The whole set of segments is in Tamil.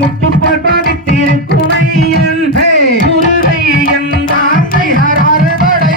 முத்துப்பாட்டாதி திருக்குமையன் முருகையன் தாந்தை ஹராறு படை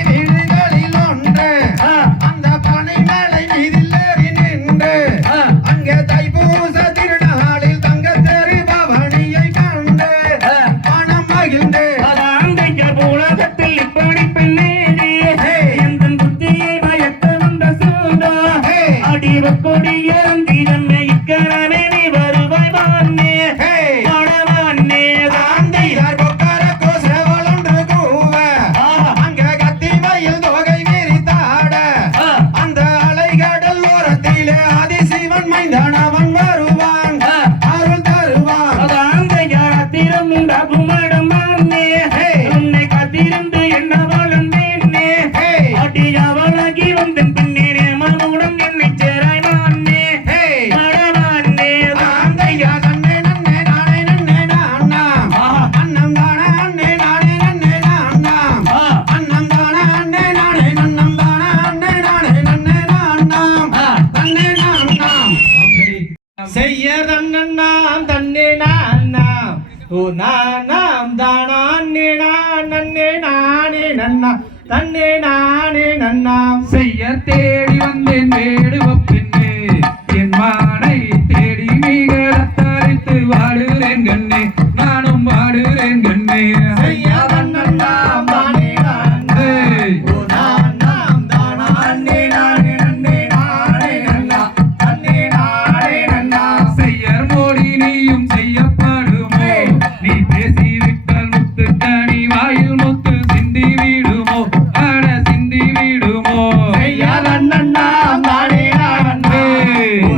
நானாம் தானே நன்னே நானே நன்னா தன்னே நானே நன்னாம் செய்ய தேடி வந்தேன் வேடுவ பெண்ணே என் மானை தேடி மிக தரித்து வாடுகிறேன் கண்ணே நானும் வாடுகிறேன் கண்ணே செய்யாதன் நன்னாம் தானே நானே நானாம் தானே நானே நன்னே நானே நன்னா தன்னே நானே நன்னா செய்யர் மோடி நீயும் செய்யப்படுமோ நீ பேசி விட்டால் முத்து கனி வாயில் முத்து சிந்தி விடுமோ அட சிந்தி விடுமோ செய்யாதன் நன்னாம் தானே நானே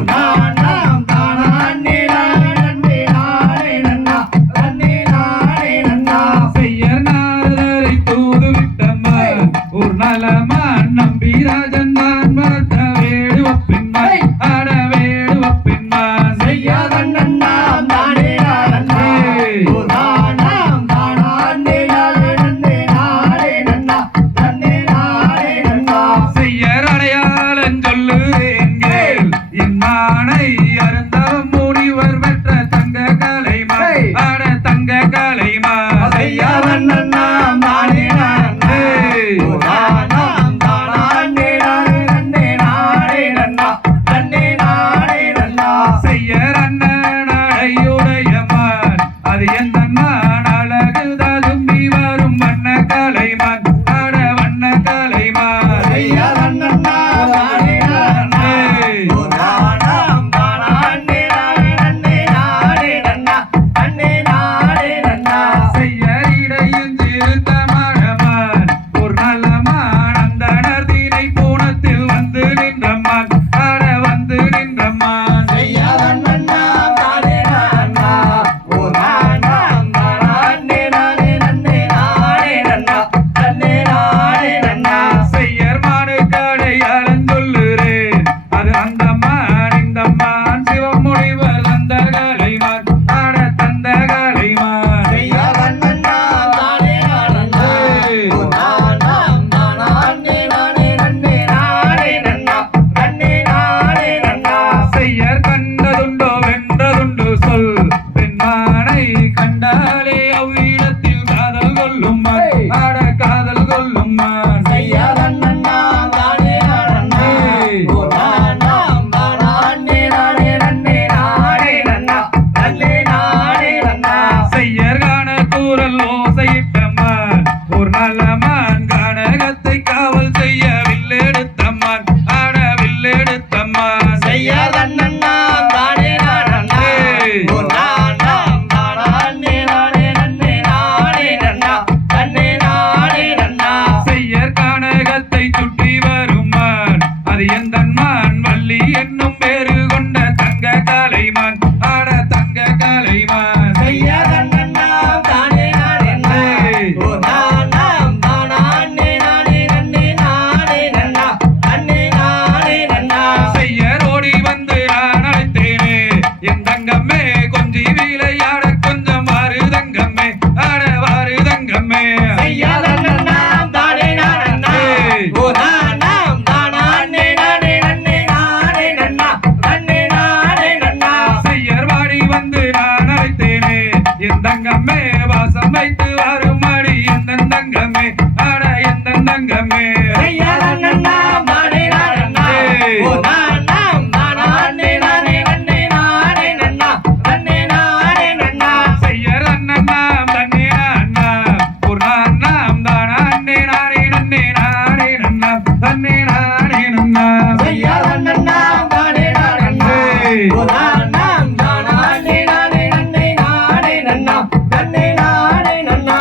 நானாம் தானே நன்னே நானே நன்னா தன்னே நானே நன்னா செய்யர் நாரதரை தூது விட்டம்மா ஒரு நலமான் நம்பி ராஜன் நான் வரட்ட வேடுவ பெண்மான் அட வேடுவ பெண்மான் செய்யாதன் நன்னாம் தானே நானே நானாம் தானே நானே நன்னே நானே நன்னா தன்னே நானே நன்னா செய்யர் அடையாளம் சொல்லுறேன் என் மானை அருந்தவம் முனிவர் பெற்ற தங்க கலைமான் அட தங்க கலைமான் செய்யாதன் நன்னாம் தானே நானே நானாம் தானே நானே நன்னே நானே நன்னா தன்னே நானே நன்னா செய்யர் அண்ணன் அடையுடையமான் அது எந்த மான் அழகு ததும்பி வரும் வண்ண கலைமான் அட வண்ண கலைமான் செய்யாதன் நன்னாம் தானே நானே நானாம் தானே நானே நன்னே நானே நன்னா தன்னே நானே நன்னா செய்யர் இடையில் திருத்த மழமான் ஒரு நல்லமான் அந்த நர்தினை பூனத்தில் வந்து நின்றம்மான் அட வந்து நின்றம்மான் செய்யாதன் நன்னாம் தானே நானா நானாம் தானே நானே நன்னே நானே நன்னா தன்னே நானே நன்னா செய்யர் மாடு கடையாளம் சொல்லுறேன் அது அந்த மான் இந்த மான் சிவமுனிவர் தந்த கலைமான் அட தந்த கலைமான் செய்யாதன் நன்னாம் தானே நானே நானாம் தானே நானே நன்னே நானே நன்னா தன்னே நானே நன்னா செய்யர் கண்டதுண்டோ வென்றதுண்டு சொல் பெண்மானை கண்டாலே அவ்விடத்தில் காதல் கொள்ளும் மான் அட காதல் கொள்ளும் மான் செய்யாதன் நன்னாம் தானே நானே நானாம் தானே நானே நன்னே நானே நன்னா தன்னே நானே நன்னா செய்யர் காண கூறல் ஓசையிட்டம்மான் ஒரு நல்லமான் கானகத்தை காவல் செய்ய வில்லெடுத்தம்மான் ஆட வில்லெடுத்தம்மான் செய்யாதன் நன்னாம் தானே நானே நானாம் தானே நானே நன்னே நானே நன்னா தன்னே நானே நன்னா செய்யர் கானகத்தை சுற்றி வருமான் அது எந்தன்மான் வள்ளி என்னும் பேரு கொண்ட தங்க கலைமான் ஆட தங்க கலைமான் செய்யாதன் நன்னாம் தானே நானே நானாம் தானே நானே நன்னே நானே நன்னா தன்னே நானே நன்னா செய்யர் ஓடி வந்து நான் அழைத்தேனே என் தங்கம்மே கொஞ்சி விளையாட கொஞ்சம் வாரு தங்கம்மே ஆட வாரு தங்கம்மே செய்யாதன் நன்னாம் தானே நானே நானாம் தானே நானே நன்னே நானே நன்னா தன்னே நானே நன்னா செய்யர் வாடி வந்து நான் அழைத்தேனே என் தங்கம்மே வாசம் வைத்து வரும் அடி எந்த தங்கம்மே ஆட எந்த தங்கம்மே செய்யாதன் நன்னாம் தானே நானே நானாம் தானே நானே நன்னே நானே நன்னா தன்னே நானே நன்னா செய்யர் அண்ணனாம் தன்னே அண்ணா ஒரு நானாம் தானே நானே நன்னே நானே நன்னா தன்னே நானே நன்னா செய்யாதன் நன்னாம் தானே நானே நானாம் தானே நானே நன்னே நானே நன்னா தன்னே நானே நன்னா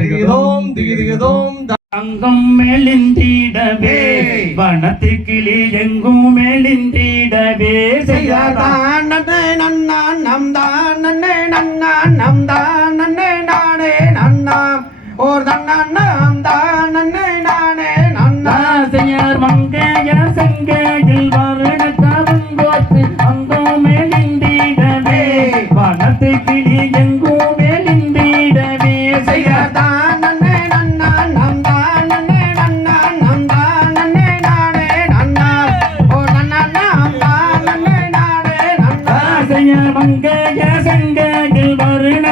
திகிதோம் திகிதோம் அங்கும் மெலிந்திடவே வனத்து கிளி எங்கும் மெலிந்திடவே செய்யாதான் நன்னே நன்னா நம் தான் நன்னே நன்னா நம் தான் நன்னே நானே நன்னா ஓர் தன்னாம் தான் நன்னே நானே நன்னா செய்யார் மங்கைய செங்கையில் வருட கவங்கோத்து அங்கும் மெலிந்திடவே வனத்து கிளி எங்கும் மெலிந்திடவே செய்யாதான் நன்னே நன்னா நம் தான் நன்னே நன்னா நம் தான் நன்னே நானே நன்னா ஓர் தன்னாம் தான் நன்னே நானே நன்னா செய்யார் மங்கைய செங்கையில் வருட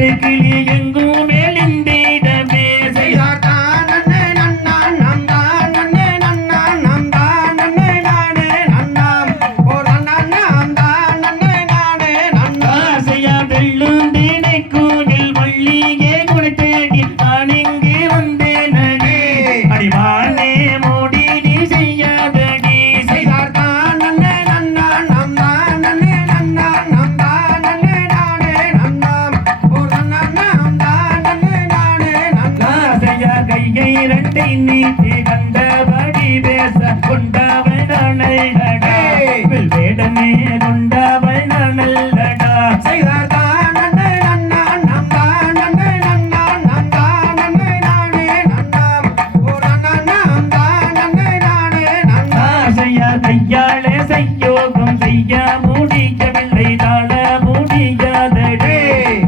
வானத்தை கிளி எங்கும் மேலிந்திடவே செய்தார் தான் நன்னே நன்னான் நம் தான் நன்னே நன்னான் நம் தான் நன்னே நானே நன்னாம் ஓர் நன்னான் நாம் தான் நன்னே நானே நன்னாம் ஆசையா வெள்ளும் தீனை கூடில் வள்ளியே குடை தேடி நான் இங்கே வந்தேன் அடி அடிவானே மோடி நீ செய்யாதடி செய்தார் தான் நன்னே நன்னான் நம் தான் நன்னே நன்னான் நம் தான் நன்னே நானே நன்னாம் ஓர் நன்னான் நாம் தான் நன்னே நானே நன்னாம் ஆசையா கையை இரண்டை நீட்டி கண்டபடி பேச கொண்டவள் நானல்லடா வேடனே கொண்டவள் நானல்லடா செய்தார் தான் நன்னே நன்னான் நம் தான் நன்னே நன்னான் நம் தான் நன்னே நானே நன்னாம் ஓர் நன்னான் நாம் தான் நன்னே நானே நன்னாம் ஆசையா கையாளே செய்யோகம் செய்ய முடியவில்லை தாழ முடியாதடே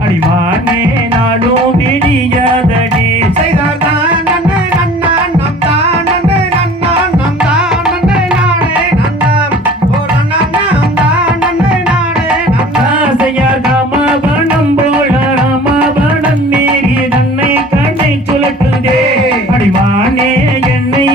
அடிமானே நாளும் விடியாதடி செய்தார் தான் நன்னே நன்னான் நம் தான் நன்னே நன்னான் நம் தான் நன்னே நானே நன்னாம் ஓர் நன்னான் நாம் தான் நன்னே நானே நன்னாம் ஆசையார் காமவனம் போல ராமவனம் மீறி தன்னை கண்ணை சுழற்றுதே அடிமானே என்னை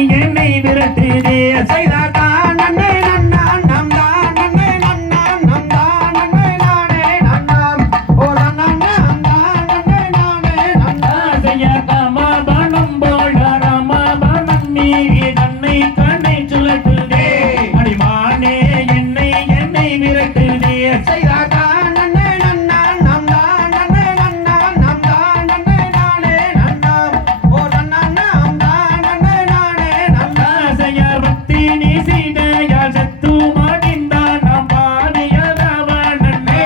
விரட்டுதே செய்தார் தான் நன்னே நன்னான் நம் தான் நன்னே நன்னான் நம் தான் நன்னே நானே நன்னாம் ஓர் நன்னான் நாம் தான் நன்னே நானே நன்னாம் ஆசையா காமவனம் போல ராமவனம் மீறி தன்னை கண்ணை சுழற்றுதே அடிமானே என்னை விரட்டுதே செய்தார் தான் நன்னே நன்னான் நம் தான் நன்னே நன்னான் நம் தான் நன்னே நானே நன்னாம் ஓர் நன்னான் நாம் தான் நன்னே நானே நன்னாம் ஆசையா பக்தி நீ செய்தாயால் சத்து மாடிந்தான் நாம் பாடியவன் நன்னே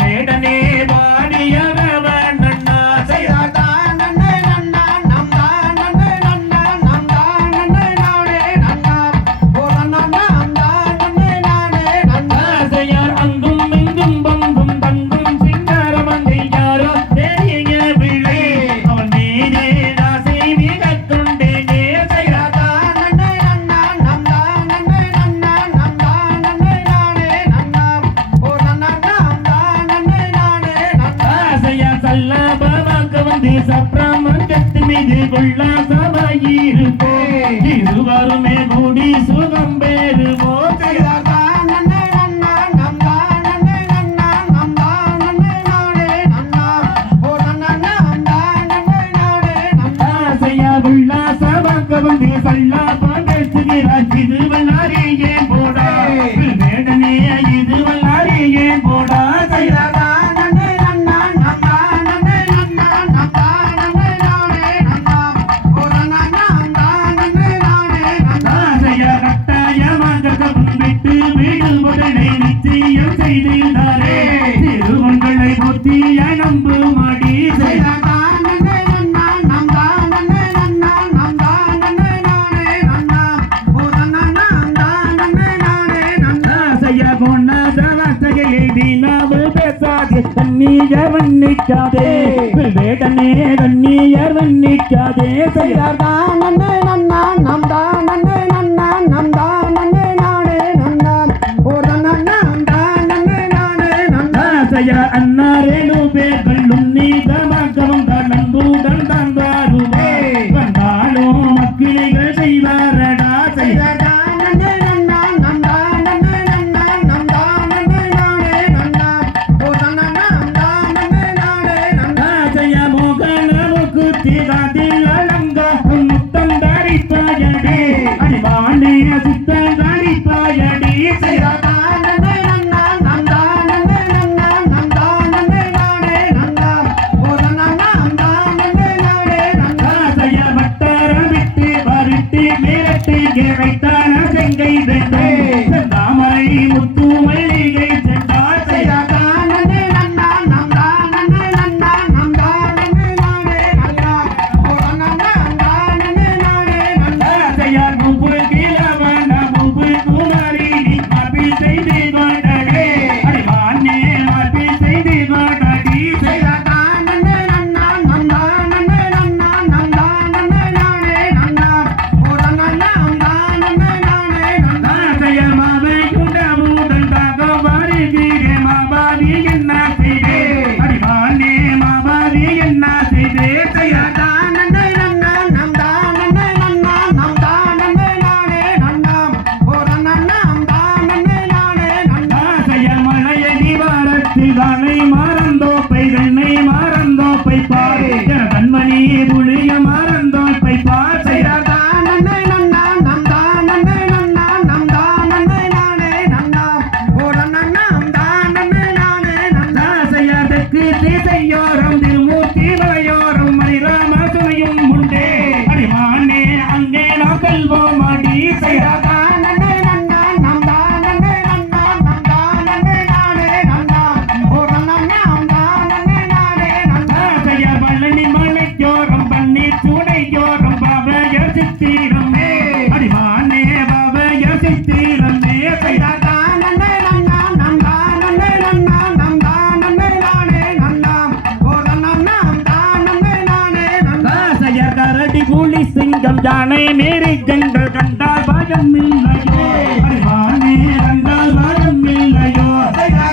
வேடனே பாடியவன் நன்னா செய்தார் தான் நன்னே நன்னான் நம் தான் நன்னே நன்னான் நம் தான் நன்னே நானே நன்னாம் ஓர் நன்னான் நாம் தான் நன்னே நானே நன்னாம் ஆசையார் அங்கும் இங்கும் பங்கும் தங்கும் சிங்காரமங்கை யாரோ தெரியவில்லை அவன் மீதே ஆசை மிக கொண்டேனே செய்தார் தான் நன்னே நன்னான் நம் தான் நன்னே நன்னான் நம் தான் நன்னே நானே நன்னாம் ஓர் நன்னான் நாம் தான் நன்னே நானே நன்னாம் ஆசையா சல்லாபமாக வந்து சப்ரமங்கத்து மீது கொள்ளாசமாயிருப்போ இருவருமே கூடி சுகம் பெறுமோ செய்தார் தான் நன்னே நன்னான் நம் தான் நன்னே நன்னான் நம் தான் நன்னே நானே நன்னாம் ஓர் நன்னான் நாம் தான் நன்னே நானே நன்னாம் ஆசையா உல்லாசமாக வந்து சல்லாபங்கத்துகிறார் இது வல்லாரியே போடா வேடனே இது வல்லாரியே போடா செய்தார் தான் நன்னே நன்னான் நம் தான் நன்னே நன்னான் நம் தான் நன்னே நானே நன்னாம் ஓர் நன்னான் நாம் தான் நன்னே நானே நன்னாம் ஆசையா கட்டாயமாக விட்டு வீடு முதலை நிச்சயம் செய்திருந்தாரே திருவங்களை பொத்திய நம்புமாடி செய்தார் தான் நன்னே நன்னான் நம் தான் நன்னே நன்னான் நம் தான் நன்னே நானே நன்னாம் ஓர் நன்னான் நாம் தான் நன்னே நானே நன்னாம் ஆசையா போனாத வார்த்தையை தினாவு பேசாதே கண்ணீர் வன்னிக்காதே வேடனே கண்ணீர் வன்னிக்காதே செய்தார் தான் நன்னே நன்னான் நம் தான் நன்னே நன்னான் நம் தான் நன்னே நானே நன்னாம் ஓர் நன்னான் நாம் தான் நன்னே நானே நன்னாம் ஆசையா அன்னாரேனு பேர்கள் உன்னீதமாக வந்தால் நம்புடன் தான் வாருவே வந்தாலும் மக்கிளிகள் செய்வாரடா செய்தார் தான் நன்னே நன்னான் நம் தான் நன்னே நன்னான் நம் தான் நன்னே நானே நன்னாம் ஓர் நன்னான் நாம் தான் நன்னே நானே நன்னாம் ஆசையா மோகன முக்குத்தி காதில் அலங்க முத்தம் தரிப்பாயடே யானை மீறி சென்று கண்டால் பயம் இல்லையோ அடிவானே கண்டால் பயம் இல்லையோ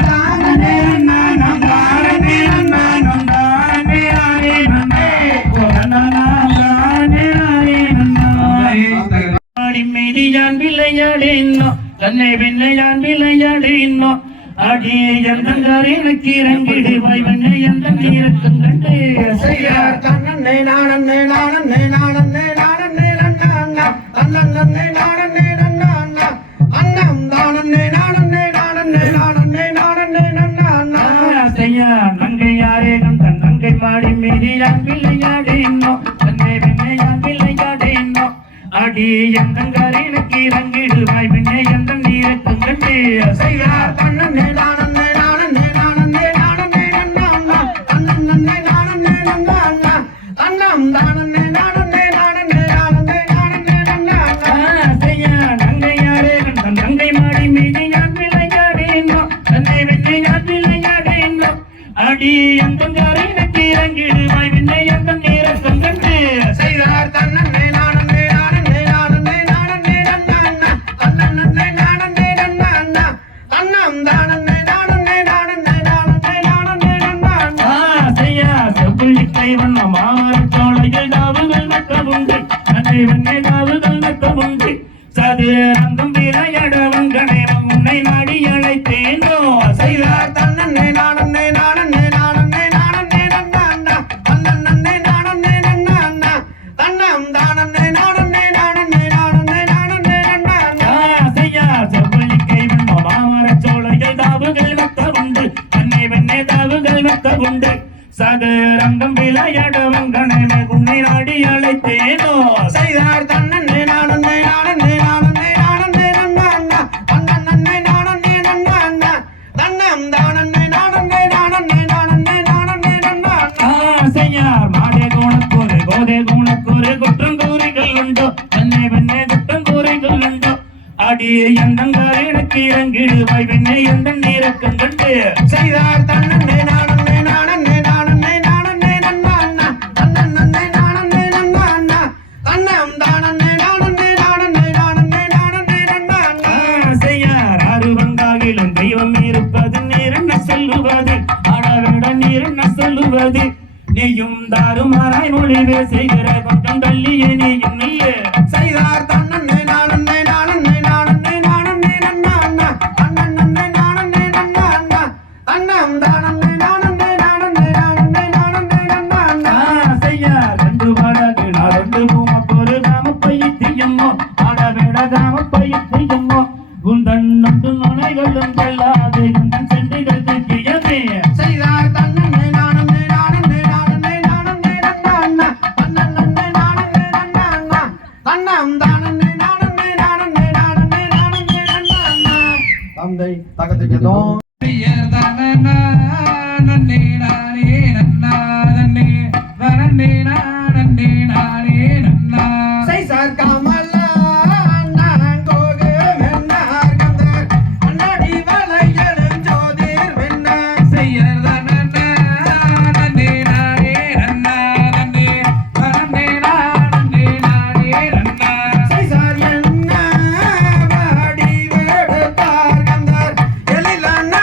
தானே நன்னாம் தானே நன்னாம் தானே நானே நன்னே நானே நன்னே ஆடி மீதியான் விளையாடினோ தன்னை விளையான் விளையாடினோ அடி எந்தங்காரி எனக்கு இறங்கிடுவாய் வெண்ணை எந்த நீரத்தும் கண்டு செய்யார் தன்னே நானே நானே நானே நானே நன்னா தன்னே நானே நன்னா அன்னம் தானே நானே நானே நானே நானே நன்னா செய்யா நங்கை யாரே கந்தன் நங்கை மாடி மீதியான் விளையாடினோ தன்னை விளையான் விளையாடினோ அடி எந்தங்காரி எனக்கு இறங்கிடுவாய் வெண்ணை எந்த நீரத்தும் கண்டு செய்யார் தன்னே நானே நானே நானே நானே நன்னா தன்னே நானே நன்னா அன்னம் தானே நானே நானே நானே நானே நன்னா செய்யா நங்கை யாரே கந்தன் நங்கை மாடி மீதியான் விளையாடினோ தன்னை விளையான் விளையாடினோ அடி எந்தங்காரி எனக்கு இறங்கிடுவாய் வெண்ணை எந்த நீரத்தும் கண்டு செய்தார் தன்னே நானே நானே நானே நானே நன்னா தன்னே நானே நன்னா அன்னம் தானே நானே நானே நானே நானே நன்னா செய்யா செவ்விழிக்கை வண்ண மாமரச் சோலையில் நாவுகள் நட்டமுண்டு தன்னை வெண்ணை நாவுகள் நட்டமுண்டு சது அங்கம் விளையாட வங்கனை உன்னை நாடி அழைத்தேனோ செய்தார் தன்னே நானே நானே நானே நானே நன்னா தன்னே நானே நன்னா தன்னம் தானே நானே நானே நானே நானே நன்னா செய்யா செவ்விழிக்கை வண்ண மாமரச் சோலையில் நாவுகள் நட்டமுண்டு தன்னை வெண்ணை நாவுகள் நட்டமுண்டு சது ரங்கம் விளையாட வங்கனை உன்னை நாடி அழைத்தேனோ செய்தார் தன்னே நானே நானே நானே நானே நன்னா தன்னே நானே நன்னா தன்னம் தானே நானே நானே நானே நானே நன்னா செய்யார் மாதே குணக்கூறு கோதே குணக்கூறு குற்றம் கூறிகள் உண்டோ தன்னை வெண்ணே குற்றம் கூறிகள் உண்டோ அடியே எந்தங்காரி எனக்கு இறங்கிடுவாய் வெண்ணை எந்த நீரக்கம் கண்டு செய்தார் தன்னே நானே நானே நானே நானே நன்னா தன்னே நானே நன்னா தன்னம் தானே நானே நானே நானே நானே நன்னா செய்யார் ஆறு வந்தாகிலும் தெய்வம் இருப்பது நீர் என்ன சொல்லுவது ஆடவிட நீர் என்ன சொல்லுவது நீயும் தாறுமாறாய் மொழிவே செய்கிற கொஞ்சம் தள்ளியே நீயும் நீயே செய்தார் தன்னே நானே நானே நானே நானே நன்னா தன்னே நானே நன்னா தன்னம் தானே நானே நானே நானே நானே நன்னா செய்யார் ரெண்டு பாடகு நான் ரெண்டு பூமப்பொரு காம பைத்தியம்மோ ஆடவிட காம பைத்தியம்மோ குந்தன் நண்டு நுழைகளும் கொள்ளாது குந்தன் சென்றுகள் தூக்கியமே செய்தார் தன்னே நானே நானே நானே நானே நன்னா தன்னே நானே நன்னா தன்னம் தானே நானே நானே நானே நானே நன்னா தந்தை தகத்துக்கு பெயர் தனனா நன்னே நானே நன்னா நன்னே நன்னே நன்னே நானே நன்னா செய்சார் கமலா நான் கோகு வெண்ணார் கந்தர் கண்ணாடி வளையலும் ஜோதிர் வெண்ணார் பெயர் தனனா நன்னே நானே நன்னா நன்னே நன்னே நானே நன்னா செய்சார் என்ன வாடி வெடுத்தார் கந்தர் எழிலான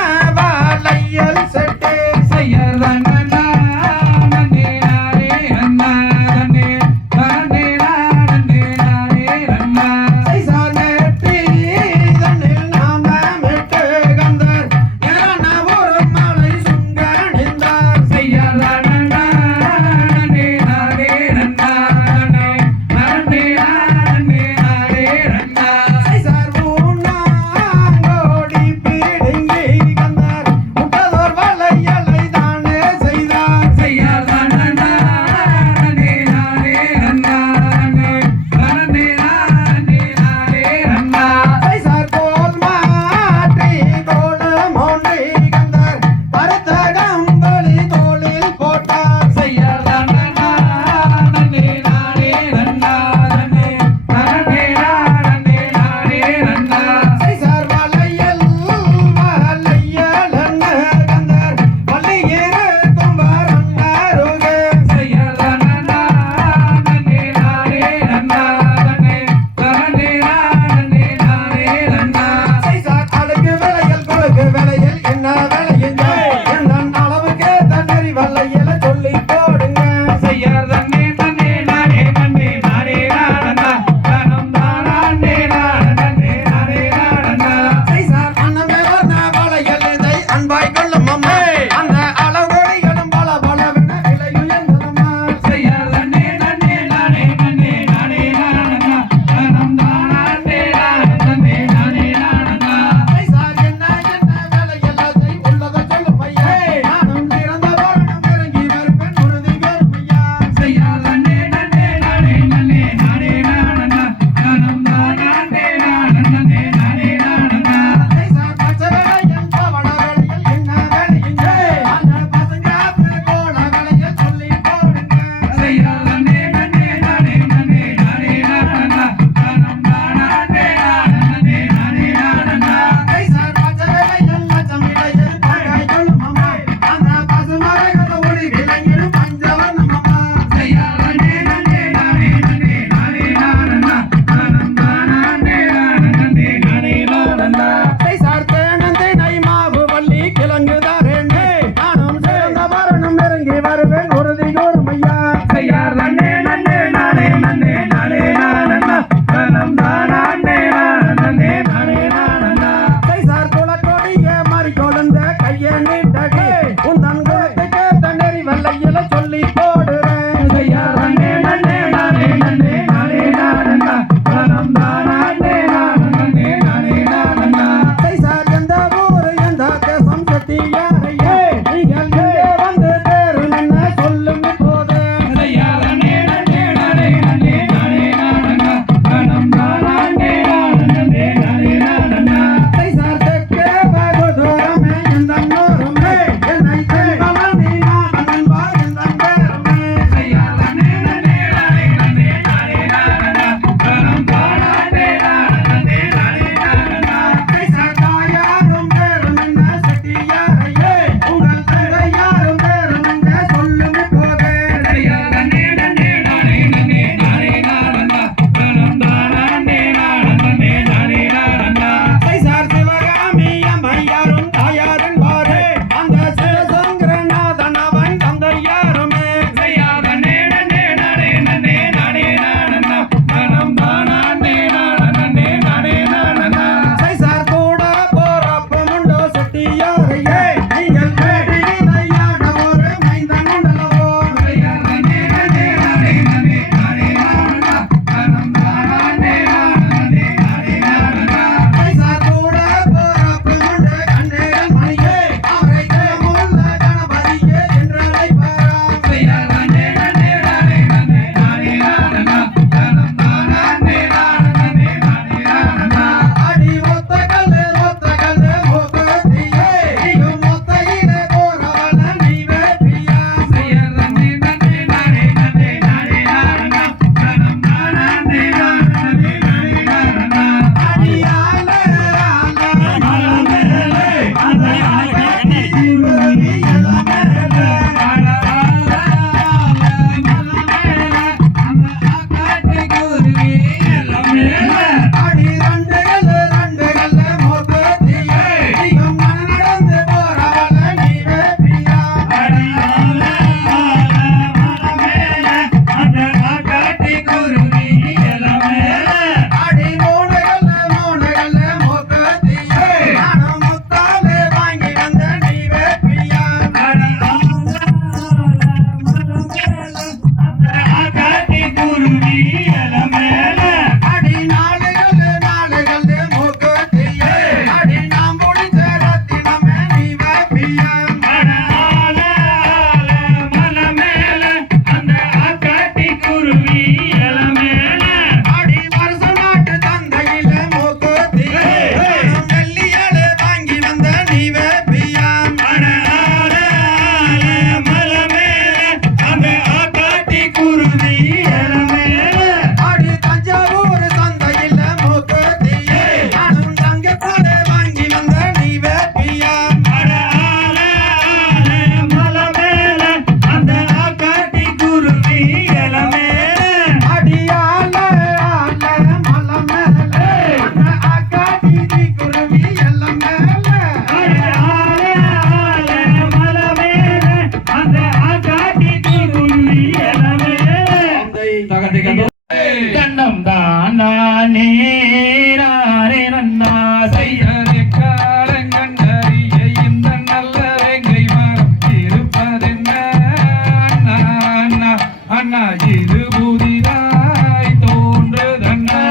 அண்ணா இது புதிதாய் தோன்றுதண்ணா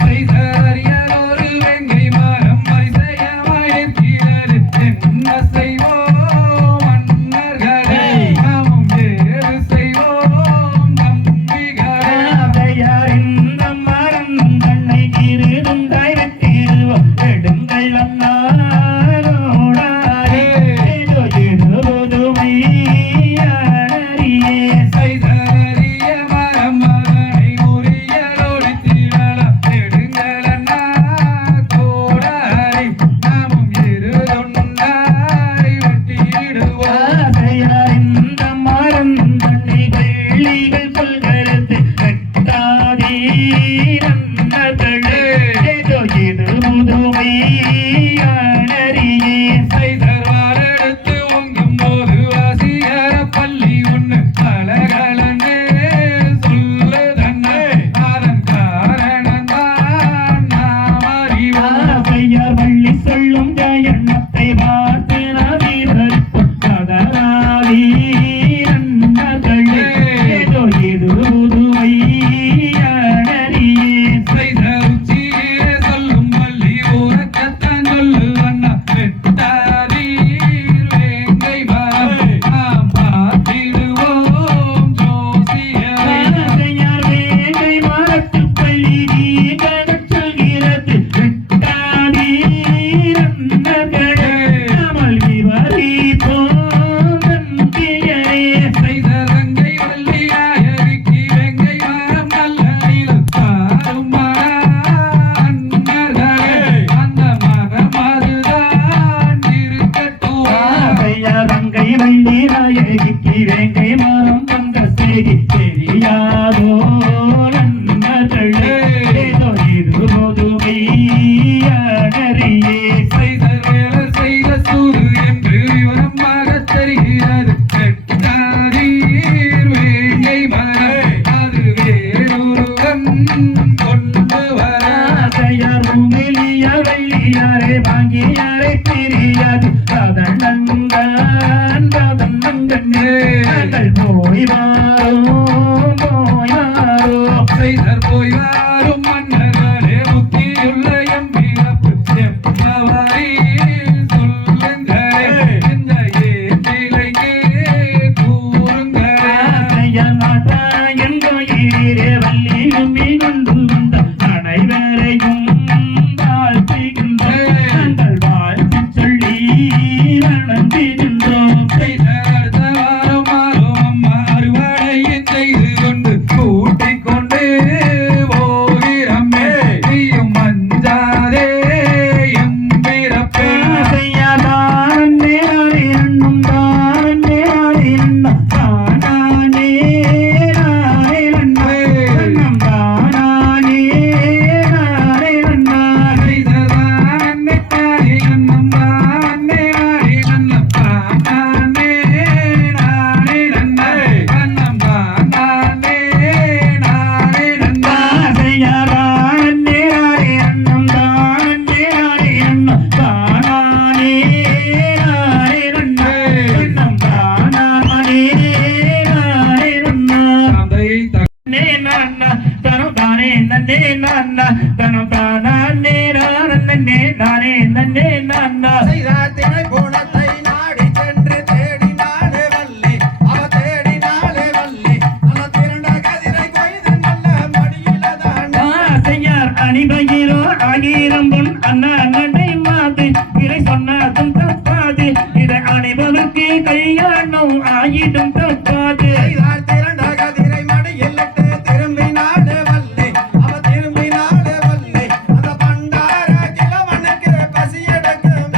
செய்தறியதொரு வெங்கை மரம் அதிசயமாயிருக்கிறது. என்ன செய்வோம் மன்னர்களே, நாமும் வேறு செய்வோம் நம்பிகளே. செய்தறிய மரம் அதனை முறியலோடி திரளம் நெடுங்களண்ணா கோடாரி. நாமும் இருதொண்டாய் வெட்டியிடுவோம். செய்தர்வாரெடுத்து ஒங்கும் போது வாசிகர பள்ளி ஒண்ணு கலகலன்னு சொல்லுதண்ணே. அதன் காரணம்தான் நாம் அறிவோம். சொல்லும் ஜெயண்ணத்தை பார்த்து நவீனரிப்போம் கதராளி நன்னர்களே ஏதோ இது புதுமை அழறியே செய்தருச்சியே சொல்லும் பள்ளி உறக்கத்தான் சொல்லுவண்ணா. வெட்டாதீர் வேங்கை மரம் நாம் பார்த்திடுவோம் ஜோசியரை. வேங்கை மரத்தில் பள்ளி வீகச் சொல்கிறது வெட்டாதீரன்னர்களே நாமல் விவரிப்போம் நம்பியரே செய்தரங்கை வள்ளியாயருக்கு வெங்கை மரம் நல்ல இலக்காரும் அன்னர்களே. அந்த மரம் அதுதான் இருக்கட்டும். ரங்கை வள்ளி நாயகிக்கு வேங்கை மரம் வந்த செய்தி தெரியாதோ நன்னர்களே ஏதோ இது முதுமை அழறியே செய்தர் வேலர் செய்த சூது என்று விவரமாகத் தெரிகிறது. வெட்டாதீர் வேங்கை மரம் அது வேறொருவன் கொண்டு வர. மெலிய வெள்ளியாரை வாங்கியாரை பிரியாது அதனங்கன் போய் வாரோ செய்தர் போய் வாரும் மன்னர்களே புத்தியுள்ள எம்பிறப்பு செப்பவரை சொல்லுங்களே. இந்த ஏற்றிலையே கூறுங்களே. வள்ளியும் கொண்டு வந்த அனைவரையும் வாழ்த்துகின்றோம் வாழ்த்து சொல்லி நடந்துகின்றோம் செய்தர் அடுத்த வாரம் மாறும் அம்மா அறுவடையும் செய்து கொண்டு கூட்டிக் கொண்டு போகிறம்மே. நீயும் மஞ்சாதே எம்பிறப்பே. செய்தாத்தினை குணத்தை நாடி சென்று தேடினாளே வள்ளி. அவ தேடினாளே வள்ளி. நல்ல திரண்ட கதிரை கொய்து நல்ல மடியிலதான் அணிபகிரோ ஆகிரம் பொன் அண்ணா நடை மாது இறை சொன்னதும் தப்பாது இதை அணிபவர்க்கு கல்யாணம் ஆயிடும் தப்பாது செய்தார் திரண்ட கதிரை மடியிலிட்டு திரும்பினாளே வள்ளி. அவ திரும்பினாளே வள்ளி. அந்த பண்டார கிழவனுக்கு பசியெடுக்கும்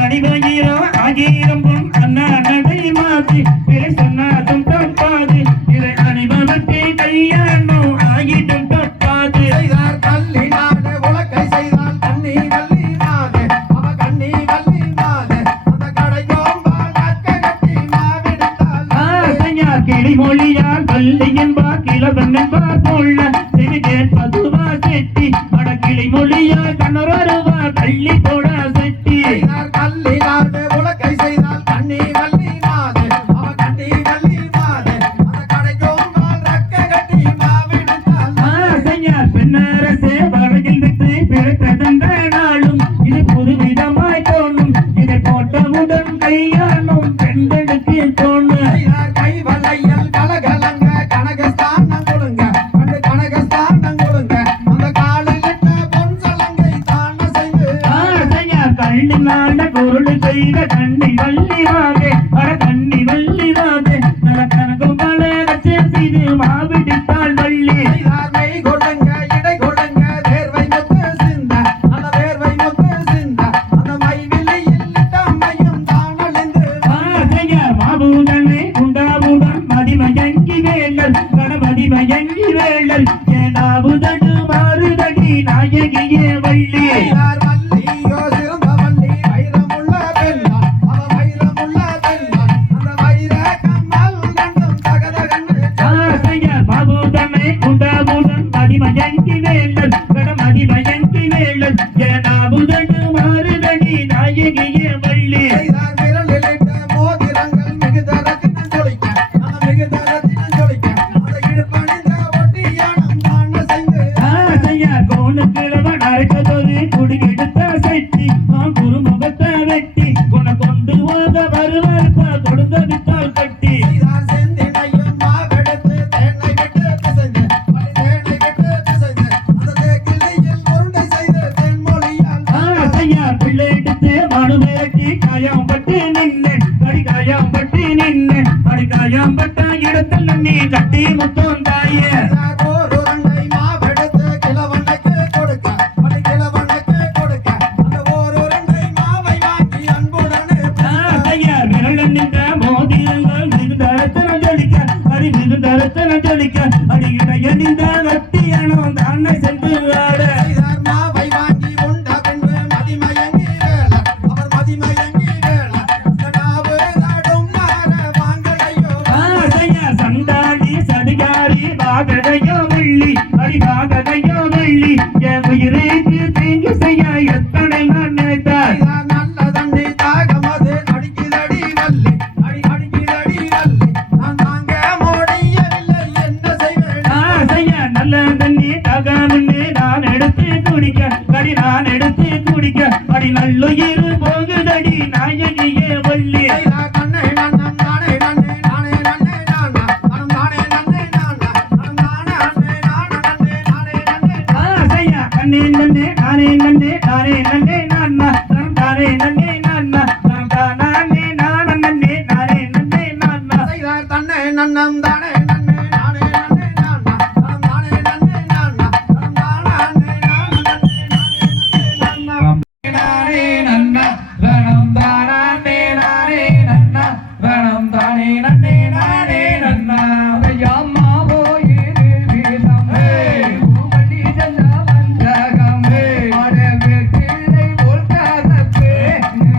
அணிபகிரோ ஆகிரம் பொன் அண்ணா நடை மாது இறை சொன்னதும் தப்பாது இதை அணிபவர்க்கு கல்யாணம் ஆயிடும் தப்பாது செய்தார் கள்ளி நாடு உலக்கை செய்தால் கண்ணி வள்ளி நாடு. அவ கண்ணி வள்ளி நாடு. அந்த கடையோம்பால் நற்க கட்டி மாவிடுத்தாள் கிளி மொழியால் பள்ளியின் பாக்கில பண்ணன் பார்ப்போள்ள கண்டு செய்த கண்ணி வள்ளிவாகே அட கண்ணி வள்ளிவாகே நல கனகம் பல கச்சே செய்து மாவிடித்தாள் வள்ளி மை கொள்ளுங்க இடை கொள்ளுங்க வேர்வை முத்து சிந்த அந்த வேர்வை முத்து சிந்த அந்த மைவில்லை இல்லிட்டம் மையும் தானழிந்து ஆசையார் மாபூதனை குண்டாபூதன் மதிமயங்கி வேளல் கணபதி மயங்கி வேளல் ஏனாவுதடு மாறுதடி நாயகியே வள்ளி வள்ளியோ சிறந்த வள்ளி வைரமுள்ள பெண்ணா அவ வைரமுள்ள பெண்ணா அந்த வைர கம்மல் கண்டும் தகத கண்ணு ஆசையார் மாபூதனை குண்டாபூதன் மதிமயங்கி வேளல் கணபதி மயங்கி வேளல் ஏனாவுதடு மாறுதடி நாயகியே வள்ளி விரலிலிட்ட மோதிரங்கள் மிகுந்த ரத்தினம் ஜொலிக்க அந்த மிகுந்த ரத்தினம் ஜொலிக்க அந்த இடுப்பணிந்த ஒட்டியானம் தான் செய்து ஆசையார் கோணுக்கிழவன் அரைக்கதொரு குடிகெடுத்த செட்டி குருமுகத்தை வெட்டி உன கொண்டு போக வருவார்ப்பா கொடுங்க வித்தால் கட்டி செந்தினையும் மாவெடுத்து தேனை விட்டு பிசைந்து தேனை விட்டு பிசைந்து அந்த தேக்கிள்ளியில் உருண்டை செய்து தென்மொழியால் ஆசையார் பிள்ளை எடுத்து மனு மிரட்டி காயம் பட்டு நின்று கடிகாயம் பட்டு நின்று கடிகாயம் பட்ட இடத்துல நீ கட்டி முத்தம் தாயே ஒரு உருண்டை மாவெடுத்து கிழவனுக்கு கொடுக்க அந்த கிழவனுக்கு கொடுக்க அந்த ஒரு உருண்டை மாவை வாங்கி அன்புடனே ஆசையார் விரல் நின்ற மோதிரங்கள் மிகுதரத்தனம் ஜொலிக்க அடி மிகுதரத்தனம் ஜொலிக்க அடிகிடைய நின்ற வட்டியானோ தானே சென்று ஆட மாவை வாங்கி உண்ட பின்பு மதிமயங்கி வேள அவர் மதிமயங்கி வேள நாவு நாடும் மாற வாங்கலையோ ஆசையார் சண்டாளி சதிகாரி பாகதையோ வெள்ளி அடி பாகதையோ வெள்ளி என் உயிருக்கு தீங்கு செய்ய எத்தனை நான் நினைத்தார் நல்ல தண்ணி தாகமது அடிக்குதடி வள்ளி அடிக்குதடி வள்ளி நான் தாங்க முடியவில்லை என்ன செய்வேன் ஆசையார் நல்ல தண்ணி தகமுன்னு நான் எடுத்து குடிக்க அடி நான் எடுத்து குடிக்க அடி நல்லுயிர் போகுதடி நாயகியே வள்ளி கண்ணே நன்னம் நானே நன்னே நானே நன்னே நானா நானே நன்னே நானா நானே நன்னே நானா நன்னே நானே நன்னே ஆசையா கண்ணே நன்னே நானே நன்னே நானே நன்னே நானா தானே நன்னே நானா தானே நானா நன்னே நானே நன்னே நானா தன்னை நன்னம் தானே நன்னே நானே நன்னே நானா நானே நன்னே நானா நானே நானே நன்னா ரணம் தானே நானே நன்னா ரணம் தானே நன்னே நானே நன்னா ஐயம்மா போயிரு வீரம் பூமணி சந்தா வந்தகம் ஆடவே கிளை போல் காதப்பே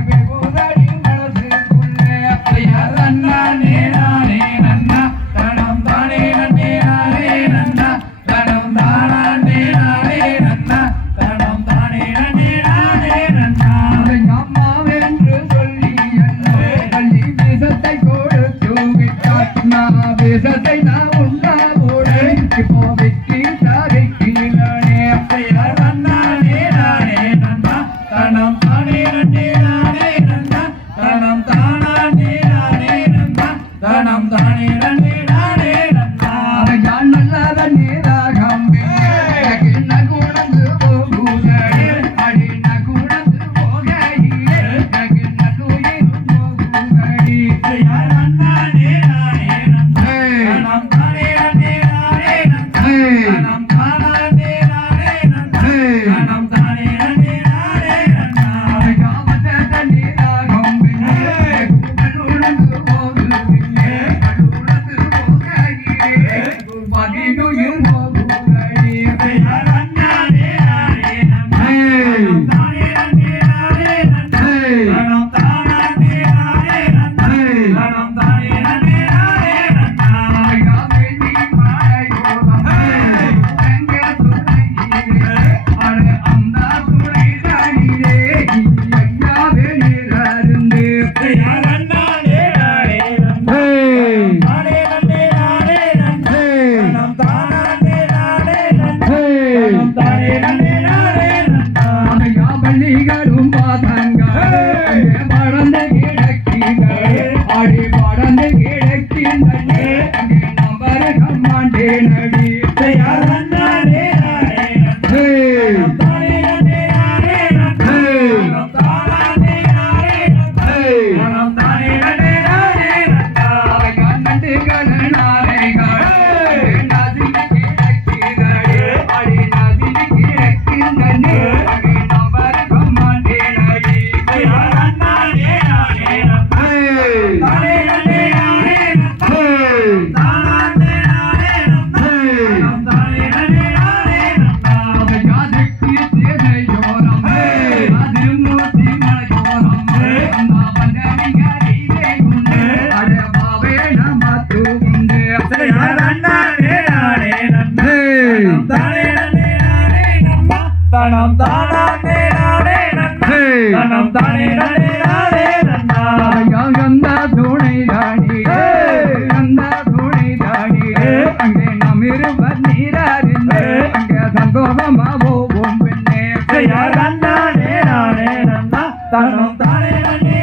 வெகுதடி மனசுக்குள்ளே ஐயா நன்னானே நானே நன்னா ரணம் தானே நன்னே நானே நன்னா ரணம் தானே நானே நன்னா ரணம் தானே நன்னே நானே நன்னா அம்மா வென்று சொல்லி பள்ளி விஷத்தை கொடுத்து விட்டார் நான் விஷத்தை நான் உண்டாவோட இப்போ வெற்றி தாரை கீழே ஐயா நன்னானே நானே நன்னா தனம் தானே நன்னே நானே நன்னா தனம் தானே நானே நன்னா தனம் தானே நன்னே நானே நன்னா யான் நல்லத நீராகம் நகுணந்து போகுதே அடி நகுணந்து போகையிலே நகுணத்துயிரும் போகுதடி ஐயா நன்னானே நானே நன்னா தனம் தானே நன்னே நானே நன்னா தனம் தானே நானே நன்னா தனம் தானே நன்னே நானே நன்னா யாவத நீராகம் நகுணந்து போகுதே நகுணந்து போகையிலே பதினுயிர் போகுதடி ஐயா நன்னானே நானே நன்னா தனம் தானே நன்னே நானே நன்னா தனம் தானே நானே நன்னா தனம் தானே நன்னே நானே நன்னா ஐயா வெள்ளி மாயோதம் எங்க துணையிலே அட அந்த துணை தானிலே ஐயா வெளியிருந்து ஐயா நன்னானே நானே நன்னா தானே நன்னே நானே நன்னா தனம் தானே நானே நன்னா தனம் தானே நன்னே நானே நன்னா ஐயா பள்ளிகளும் பாதங்க படந்து கிடக்கின்றே ஆடி படந்து கிடக்கின்றே அங்கே நம்பர் கம்மாண்டே நடி ஐயா நன்னானே நானே நன்னா தானே நன்னே நானே நன்னா தனம் தானே நானே நன்னா தனம் தானே நானே நன்னா தனம் தானே நானே நன்னா கந்த துணை தானி கந்த துணை தானி அங்கே நாம் இருவர் நீராறிந்து அங்கே சந்தோஷமா போவோம் பெண்ணே நன்னானே நானே நன்னா தனம் தானே நானே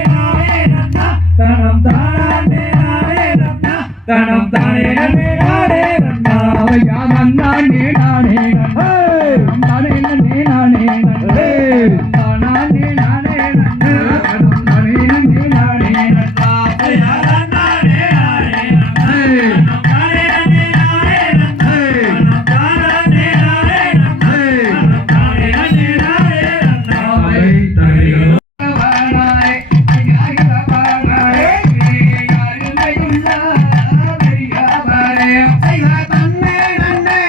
நன்னா தனம் தானே நானே நன்னா தனம் தானே நானே நன்னா ஐயா நன்னானே நானே நன்னே நானே நன்னே நானே நன்னே நானே நானே நன்னே நானே நன்னே நானே நன்னா ஐயா நன்னானே நானே நன்னா தனம் தானே நானே நன்னா தனம் தானே நானே நன்னா தனம் தானே நானே நன்னா தரையோ வாராய் ஐயா வாராய் யாருமையுள்ள பெரியாரே ஐயா தன்னே நன்னே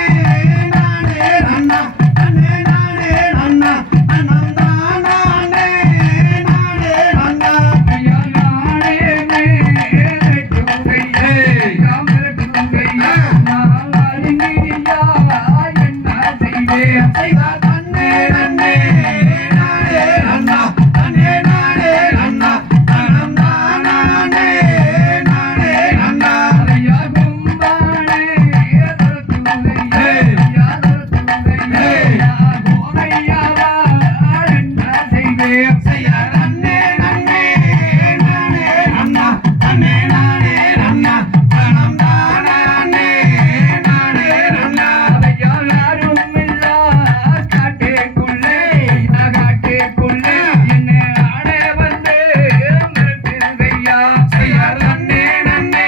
நானே நன்னா தன்னே நானே நன்னா தனம் தானே நானே நன்னா ஐயா நானே மேட்டுகையே யாமட்டுகையே நாளினியா என்ன செய்வே ஐயா தன்னே நன்னே நானே நன்னா தன்னே நானே நன்னா தனம் தானே நானே நன்னா ஐயா கும்பானே தரத்துகையே ஐயா தரத்துகையே கோமையாவா என்ன செய்வே ஐயா நன்னே நன்னே நானே நன்னா தன்னே நானே நன்னா தனம் தானே நானே நன்னா ஐயா யாரும் இல்லா காட்டுக்குள்ளே காட்டுக்குள்ளே என்ன ஆடே வந்து மிரட்டுதையா ஐயா நன்னே நன்னே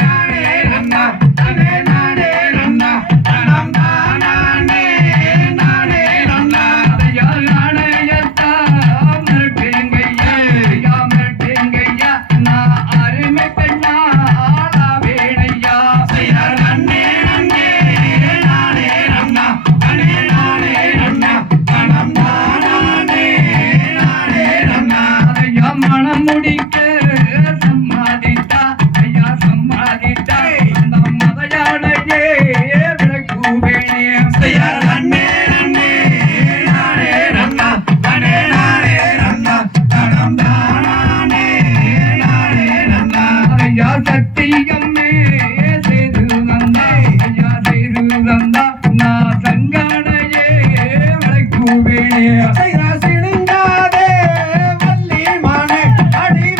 நானே நன்னா தன்னே நானே நன்னா தனம் தானே நானே நன்னா ஐயா நாணயத்தா மிரட்டுங்கய்யா ஐயா மிரட்டுங்கய்யா நான் அருமை பெண்ணா வேணையா ஐயா நன்னே நன்னே நானே நன்னா தன்னே நானே நன்னா தனம் தானே நானே நன்னா ஐயா மனம் முடிக்க சம்மாதித்தா ஐயா சம்மாதித்தா அந்த மதையானையே விளக்குவேனே ஐயா நன்னே நன்னே நானே நன்னா தன்னே நானே நன்னா தனம் தானே நானே நன்னா ஐயா சத்தியம்மே செய்து வந்தா ஐயா செய்து வந்தா நான் சங்கானையே விளக்குவேனே ஐயா சிடுங்காதே வள்ளி மானே அடி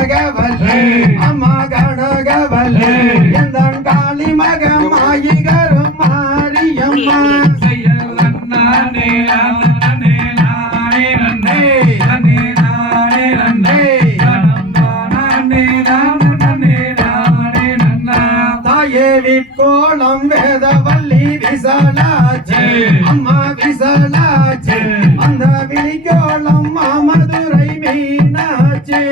கனகவல்லி அம்மா கனகவல்லி எந்த காளி மகமாயி கரும் மாரியம்மா கோலம் வேதவல்லி விசாலாச்சு அம்மா விசாலாச்சு அந்த விழிக்கோலம் மதுரை மீனாச்சு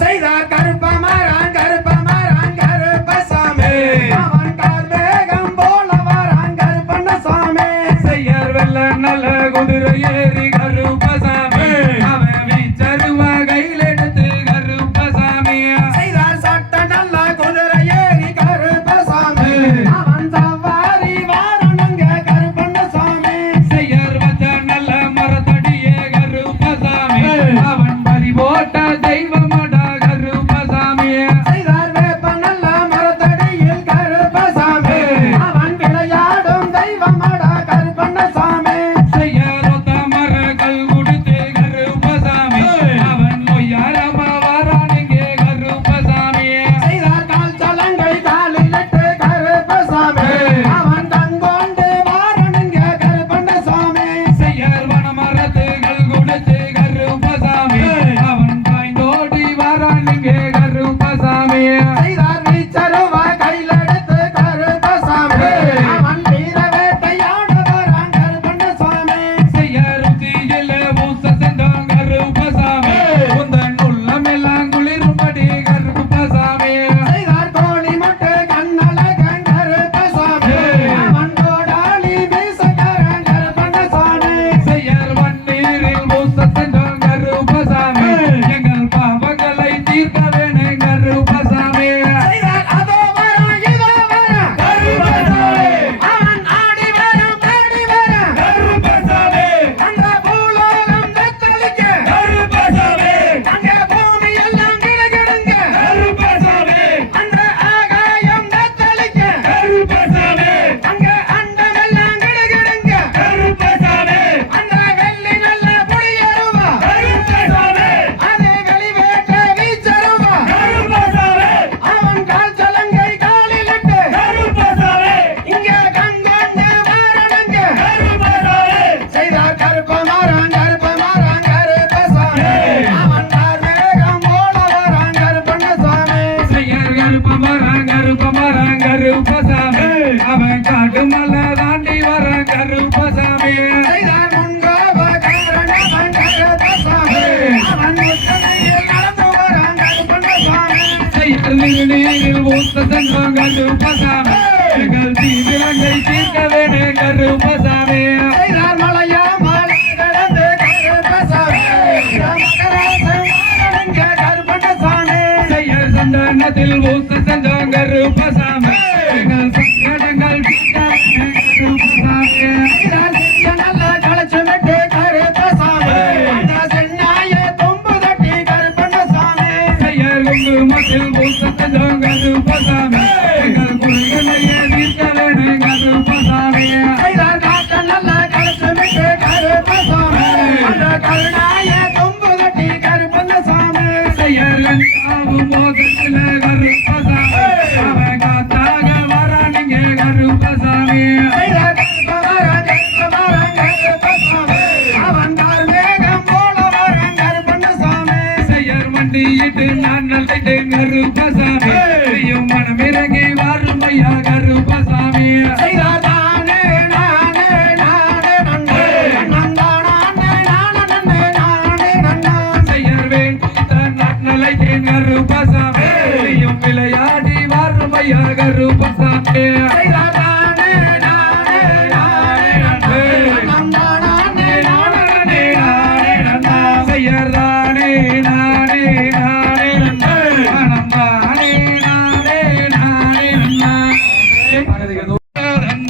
செய்தார் கருப்பமரான் கருப்பமரான் கருப்பசாமி அவன் கார் வேகம் போல வரான் கருப்பண்ணசாமி செய்யார் வெள்ள நல்ல குதிரை ஏறி கருப்பசாமி அவன் வீச்சருவ கையில் எடுத்து கருப்பசாமி செய்தார் சட்ட நல்ல குதிரை ஏறி கருப்பசாமி அவன் சவாரி வாரணங்க கருப்பண்ணசாமி செய்யார் வச்ச நல்ல மரத்தடியே கருப்பசாமி அவன் பறி போட்ட தெய்வமடா கருப்பசாமி செய்தார் வேப்ப நல்ல மரத்தடியில் கருப்பசாமி அவன் விளையாடும் தெய்வமடா கருப்பண்ணசாமி செய்யார் ஒத்த மரங்கள் கொடுத்து கருப்பசாமி அவன் நொய்யாரமா வாரானுங்க கருப்பசாமி செய்தார் கால் சலங்கை காலிலிட்டு கருப்பசாமி அவன் தங்கொண்டு வாரணங்க கருப்பண்ணசாமி செய்யார் வனமரத்துகள் கொடுத்து கருப்பசாமி அவன் பாய்ந்தோடி வாரானுங்க கருப்பசாமி செய்தார் வீச்சருவ கையிலெடுத்து கருப்பசாமி அவன் வீர வேட்டையாட வரான் கருப்பண்ணசாமி செய்யார் உச்சியில பூச சென்றான் கருப்பசாமி உந்தன் உள்ளமெல்லாம் குளிரும்படி கருப்பசாமி செய்தார் கோழி மட்டு கண்ணழகன் கருப்பசாமி அவன் கோடாலி மீசக்காரன் கருப்பண்ணசாமி செய்யார் வன்னீரில் பூச சென்றான் கருப்பசாமி எங்கள் பாவங்களை தீர்க்க வேணும் கருப்பசாமி செய்தார் அதோ வரான் இதோ வரான் கருப்பசாமி அவன் ஆடி வரான் தேடி வரான் கருப்பசாமி அந்த பூலோகம் தத்தளிக்க கருப்பசாமி அங்கே பூமி எல்லாம் கிடுகிடுங்க கருப்பசாமி அந்த ஆகாயம் தத்தளிக்க கருப்பசாமி அங்கே அண்டம் எல்லாம் கிடுகிடுங்க கருப்பசாமி அந்த வெள்ளி நல்ல புளியருவா கருப்பசாமி அதே வெளிவேட்ட வீச்சருவா கருப்பசாமி அவன் கால் சலங்கை காலிலிட்டு கருப்பசாமி இங்கே கங்கொண்டு வாரணங்க கருப்பசாமி செய்தார் கருப்பமரான் கருப்பமரான் கருப்பசாமி அவன் கார் மேகம் போல வரான் கருப்பண்ணசாமி செய்யார் கருப்பமரான் கருப்பமரான் கருப்பசாமி அவன் காட்டு மலை தாண்டி வரான் கருப்பசாமி செய்தார் முன்கோப காரணவன் கருப்பசாமி அவன் முத்தனையில் நடந்து வரான் கருப்பண்ணசாமி செய்யார் நீரில் ஊத்த சென்றான் கருப்பசாமி எங்கள் தீவிலங்கை தீர்க்க வேணும் கருப்பசாமி செய்தார் மலையா மலை கடந்து கருப்பசாமி மகராசன் வாரணங்க கருப்பண்ணசாமி செய்யார் சந்தனத்தில் ஊத்த சென்றான் கருப்பசாமி எங்கள் சங்கடங்கள் தீர்க்க வேணும் கருப்பசாமி செய்தார் செஞ்ச நல்ல களைச்சுமிட்டு கருப்பசாமி அந்த சென்னாய தும்பு தட்டி கருப்பண்ணசாமி செய்யார் குங்குமத்தில் ஊத்த சென்றான் கருப்பசாமி எங்கள் குறைகளையே தீர்க்க வேணும் கருப்பசாமி செய்தார் காட்ட நல்ல களைச்சுமிட்டு கருப்பசாமி அந்த கருணாய தும்பு தட்டி கருப்பண்ணசாமி செய்யார் என்னாவும் மோதலில கருப்பசாமி அவன் காத்தாக வரானுங்க கருப்பசாமி செய்தார் கருப்பமரான் கருப்பமரான் கருப்பசாமி அவன் கார் மேகம் போல வரான் கருப்பண்ணசாமி செய்யார் வண்டியிட்டு நான் நல்லைட்டு கருப்பசாமி செய்யும் மனமிறங்கி வாரும் ஐயா கருப்பசாமி செய்தார் தானே நானே நானே நன்னே நந்தானே நானே நன்னே நானே நன்னா செய்யார் வேண்டித்த நன்னலைட்டு கருப்பசாமி செய்யும் விளையாடி வாரும் ஐயா கருப்பசாமி செய்தார் தானே நானே நானே நன்னே நந்தானே நானே நானே நன்னா செய்யார் தானே நானே நானே நன்னா மனம் தானே நானே நானே நன்னா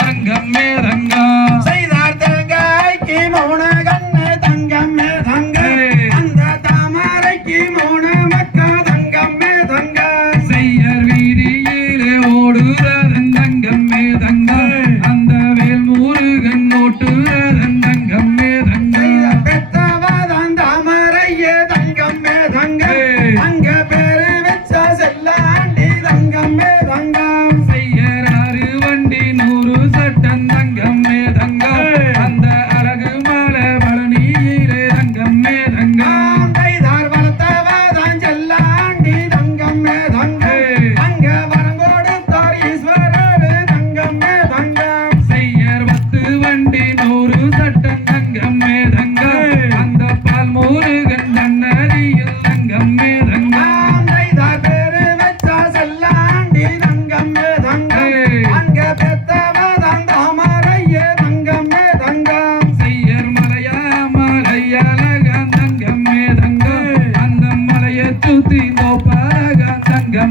தங்கம்மே தங்கம் செய்தார் தங்காய்க்கு மூணு கண்ணு தங்கம்மே தங்க அந்த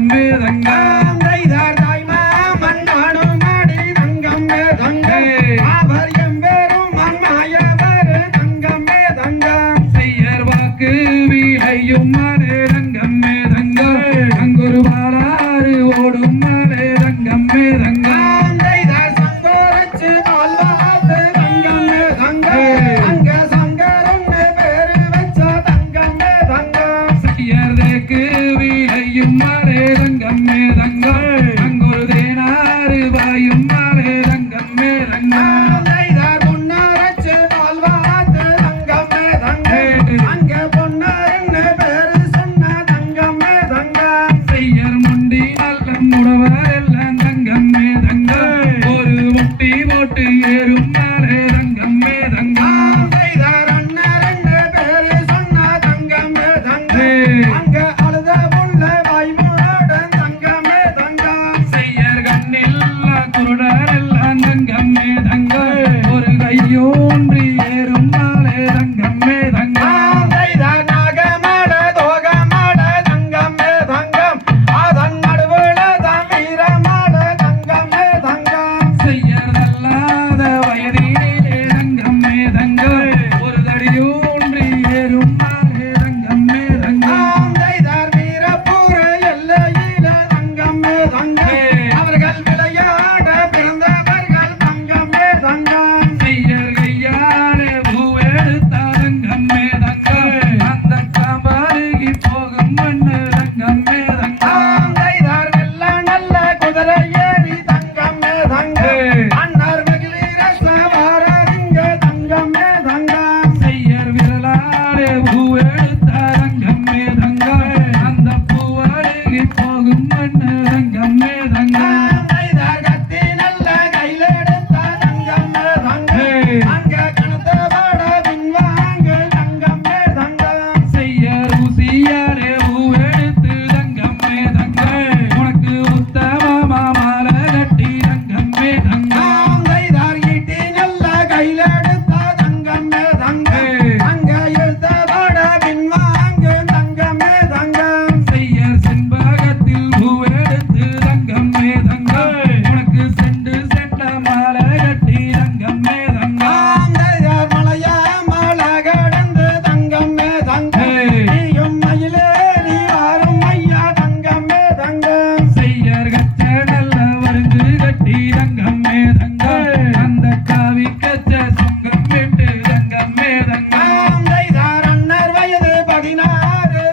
தங்கமே தங்கம் தைதார் தாய்மா மன்னாடும் மாடி தங்கமே தங்கம் அவர் எம்பெரும் மன்மாயவர் தங்கமே தங்கம் செய்யர் வாக்கு வீழையும் மாலே தங்கமே தங்கம் அங்கொரு பாலாறு ஓடும் மாலே தங்கமே தங்கம் தைதார் சங்கோரச்சு ஆழ்வாது தங்கமே தங்கம் அங்க சங்கரன்னு பேரு வச்ச தங்கமே தங்கம் செய்யர் தேக்கு வீழையும் மாலே தங்கமே தங்கம் அங்கொரு தேனாறு வாயும் மாலே தங்கமே தங்கம் தைதார் பொன்னாரச்சு ஆழ்வாது தங்கமே தங்கம் அங்க பொன்னாருன்னு பேரு சொன்ன தங்கமே தங்கம் செய்யர் முண்டி நல்ல முடவர் எல்லாம் தங்கமே தங்கம் ஒரு முட்டி போட்டு ஏறும் மாலே தங்கமே தங்கம் தைதார் அண்ணாருன்னு பேரு சொன்ன தங்கமே தங்கம் அங்க அழுத புள்ள வாய்மூட தங்கமே தங்கம் செய்யர் கண்ணில்லா குருடர் எல்லாம் தங்கமே தங்கம் ஒரு கையோன்றி ஏறும் மாலே தங்கமே தங்கம் தைதார் நாகமாட தோகமாட தங்கமே தங்கம் அதன் நடுவுல வீரமாட தங்கமே தங்கம் செய்யர் நல்லாத வயதிலே தங்கமே தங்கம் ஒரு தடியூன்றி ஏறும் மாலே தங்கமே தங்கம் தைதார் வீரபூர எல்லையில தங்கமே தங்கம் அவர்கள் விளையாட பிறந்தவர்கள் தங்கமே தங்கம் செய்யர் கையாலே பூவெடுத்தா தங்கமே தங்கம் அந்த காம்பருகி போகும் மண்ணு தங்கமே தங்கம் தைதார் வெள்ள நல்ல குதிரை ஏறி தங்கமே தங்கம் அண்ணார் வெகுளி ரசவாரங்க தங்கமே தங்கம் செய்யர் விரலாலே பூவெடுத்தா தங்கமே தங்கம் அந்த பூவருகி போகும் மண்ணு தங்கமே தங்கம் தைதார் கத்தி நல்ல கையில எடுத்த தங்கமே தங்கம் அங்க கணத்த வாட பின்வாங்க தங்கமே தங்கம் செய்யர் ஊசியாலே பூவெடுத்து தங்கமே தங்கம் உனக்கு உத்தமமா மாலை கட்டி தங்கமே தங்கம் தைதார் ஈட்டி நல்ல கையில எடுத்த தங்கமே தங்கம் அங்க எழுத்த வாட பின்வாங்க தங்கமே தங்கம் செய்யர் செண்பகத்தில் பூவெடுத்து தங்கமே தங்கம் உனக்கு செண்டு செண்ட மாலை கட்டி தங்கமே தங்கம் தைதார் மலையா மாலை கடந்து தங்கமே தங்கம் நீயும் மயிலேறி வாரும் ஐயா தங்கமே தங்கம் செய்யர் கச்ச நல்ல வருந்து கட்டி தங்கமே தங்கம் அந்த காவி கச்ச சொங்கம் விட்டு தங்கமே தங்கம் தைதார் அண்ணர் வயது 16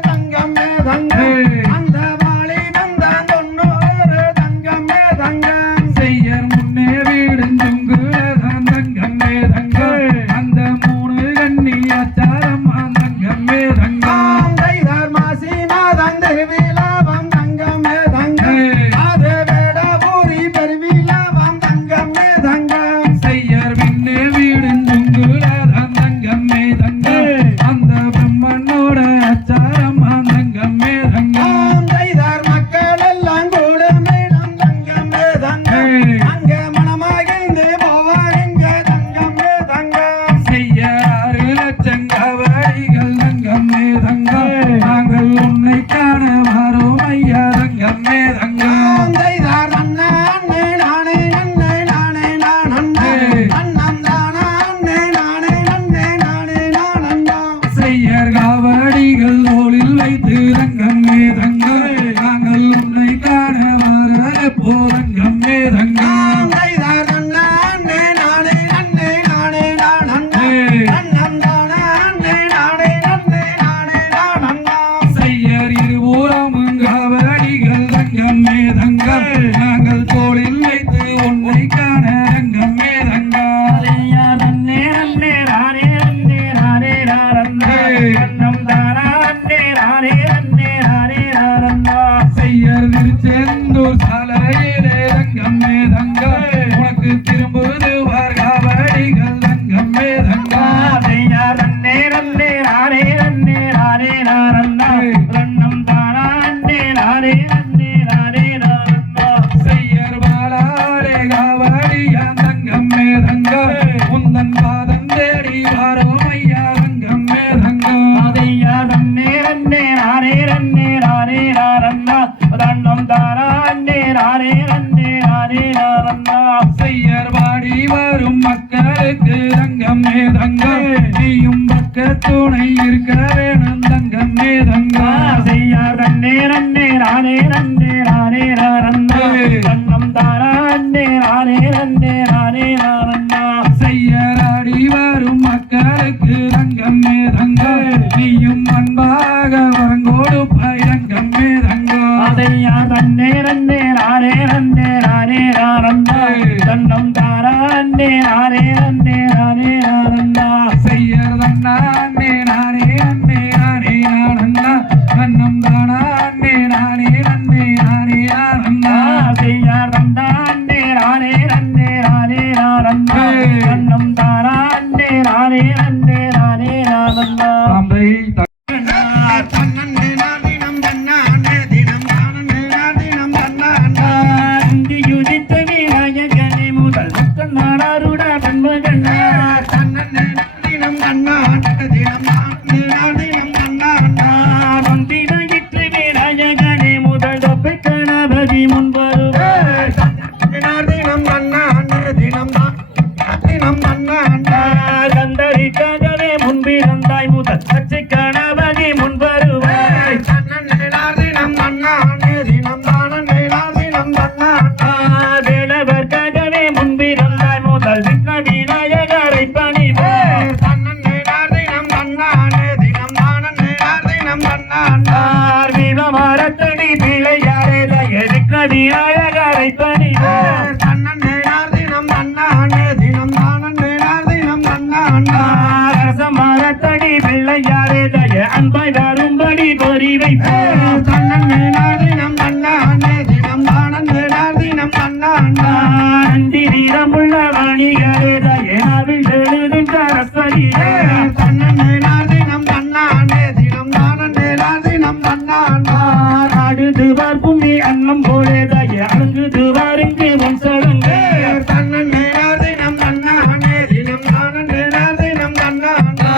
தங்கமே தங்கம் அந்த வாளி வந்தான் 90 தங்கமே தங்கம் செய்யர் முன்னே வீடுஞ்சுங்குலதான் தங்கமே தங்கம் அந்த மூணு கண்ணி அச்சாரம்மா தங்கமே தங்கம் தைதார் மாசி மாதம் திருவிழாவம் தங்கமே தங்கம் அது வேட பூரி பெருவிழாவம் தங்கமே தங்கம் செய்யர் பின்னே வீடுஞ்சுங்குலதான் தங்கமே தங்கம் அந்த பிரம்மனோட அச்சாரம்மா தங்கமே தங்கம் தைதார் மக்கள் எல்லாம் கூட மேடம் தங்கமே தங்கம் அங்க மனமகிழ்ந்து போவாருங்க தங்கமே தங்கம் செய்யர் 6 லட்சம் கவடிகள் தங்கமே தங்கம் நாங்கள் உன்னை காண வரோம் ஐயா தங்கமே தங்கம் தைதார் அண்ணா அண்ணே நானே நன்னே நானே நான் அண்ணே அண்ணம் தானா அண்ணே நானே நன்னே நானே நான் அண்ணா செய்யர் காவடிகள் தோளில் வைத்து தங்கமே தங்கம் நாங்கள் உன்னை காண வர போதங்கமே தங்கம் தைதார் அண்ணா அண்ணே நானே நன்னே நானே நான் அண்ணே அண்ணம் தானா அண்ணே நானே நன்னே நானே நான் அண்ணா செய்யர் இருபுறமும் காவடிகள் தங்கமே தங்கம் நாங்கள் தோளில் வைத்து உன்னை காண தங்கமே தங்கம் செய்யார் தன்னே அன்னே ராரே அன்னே ராரே ராரன்னே அன்னம் தாரா அன்னே ராரே அன்னே ராரே ராரன்னா செய்யர் திருச்செந்தூர் சாலையிலே தங்கமே தங்கம் உனக்கு திரும்புது காவடிகள் தங்கமே தங்கம் செய்யார் தன்னே அன்னே ராரே அன்னே ராரே ராரன்னா அன்னம் தாரா அன்னே ராரே அன்னே ராரே ராரன்னா செய்யர் பாலாலே காவடியா தங்கமே தங்கம் உந்தன் பாதம் தேடி வாரோம் ஐயா தங்கமே தங்கம் செய்யார் தன்னே அன்னே நானே ரன்னே நானே நாரண்ணா தன்னம் தானே நானே ரன்னே நானே நாரண்ணா செய்யர் வாடி வரும் மக்களுக்கு தங்கமே தங்கம் நீயும் பக்க துணை இருக்க வேணும் தங்கமே தங்கம் செய்யார் ரன்னே ரன்னே நானே ரன்னே நானே நாரண்ணா தன்னம் தானே நானே ரன்னே நானே நாரண்ணா செய்யராடி வரும் மக்களுக்கு தங்கமே தங்கம் நீயும் அன்பாக வரங்கோடு பயங்கமே தங்கம் அதையார் ரன்னே ரன்னே நானே ரன்னே நானே நாரண்ணா தன்னம் தானே நானே ரன்னே நானே நாரண்ணா செய்யர் தன்னானே நானே அன்னே நானே நானண்ணா தன்னம் தானே நானே அன்னே நானே நானண்ணா செய்யார் ரன்னானே நானே ரன்னே நானே நாரண்ணா தன்னம் தானே நானே ரன்னே நானே நாரண்ணா அம்பை தன்னே நாதினம் தன்னானே தினம் தானே நாதினம் தன்னானே அந்தியுதித்த விநாயகனே முதல் நாடாருட பண்பகண்ணா தன்னே நாதினம் தன்னானே தினம் தானே நாதினம் தன்னானே வந்திரையிற்று விநாயகனே முதல் தொப்பை கணபதி முன்பருவே நாதினம் தன்னானே தினம் தாதினம் தன்னானே கந்தரிக்காகவே முன்பிருந்தாய் முதல் பச்சை கணபதி முன்பருவே தன்னே நாதினம் தன்னானே தினம் தானே நாதினம் தன்னானே வேலவர்க்காகவே முன்பிருந்தாய் முதல் விக்ன விநாயகரை பணிவே தன்னே நாதினம் தன்னானே தினம் தானே நாதினம் தன்னானே விவகாரத்தடி பிள்ளையாரே தய விக்ன விநாயகரை பணிவே தன்னே நாதினம் தன்னானே தினம் தானே நாதினம் தன்னானே ரசமரத்தடி பிள்ளையாரே தய அன்பை வரும்படி பொறி வைப்பே தன்னே நாதினம் தன்னானே தினம் தானே நாதினம் தன்னானே நந்திரமுள்ள வாணிகரே தயனாவில் எழுதும் சரஸ்வதியே தன்னே நாதினம் தன்னானே தினம் தானே நாதினம் தன்னானே ஆடுது பார்ப்பும் அன்னம் போலே தய அழுங்குது வாருங்கு உன் சடங்கு தன்னே நாதினம் தன்னானே தினம் தானே நாதினம் தன்னானே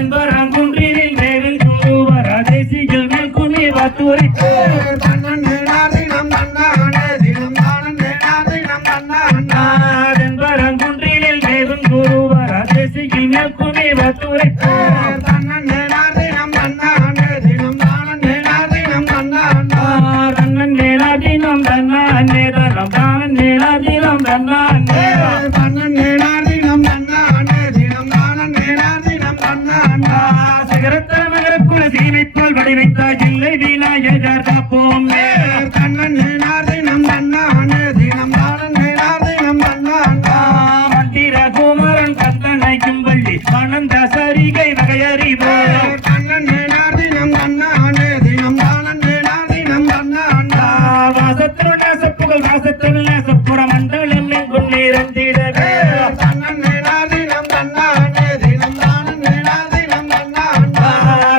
என்பரங்குன்றினில் மேவில் குருவர தேசியில் மேல் குனி வத்துரைத்து தன்னே நாதினம் தன்னானே தினம் தானே நாதினம் தன்னானே என்பரங்குன்றினில் மேலும் குருவர தேசியில் மேல் குனி வத்துரைத்து தன்னே நாதினம் தன்னானே தினம் தானே நாதினம் தன்னானே ரன்னன் நேராதினம் தன்னானே தரம் தானன் நேராதினம் தன்னானே தன்னே நாதினம் தன்னானே தினம் தானே நாதினம் தன்னானே சிகரத்தர மகரக்குல சீமைப்பால் வடிவைத்தாய் இல்லை விநாயகர் காப்போம் தன்னே நாதினம் தன்னானே தினம் தானே நாதினம் தன்னானே மந்திர குமரன் கந்தனைக்கும் வள்ளி ஆனந்த சரிகை வகையறிவோம் தன்னே நாதினம் தன்னானே தினம் தானே நாதினம் தன்னானே வாசத்தினுடைய சப்புகள் வாசத்தினுள்ள சப்புற மண்டலம் எங்கும் நிறந்திடவே தன்னே நாதினம் தன்னானே தினம் தானே நாதினம் தன்னானே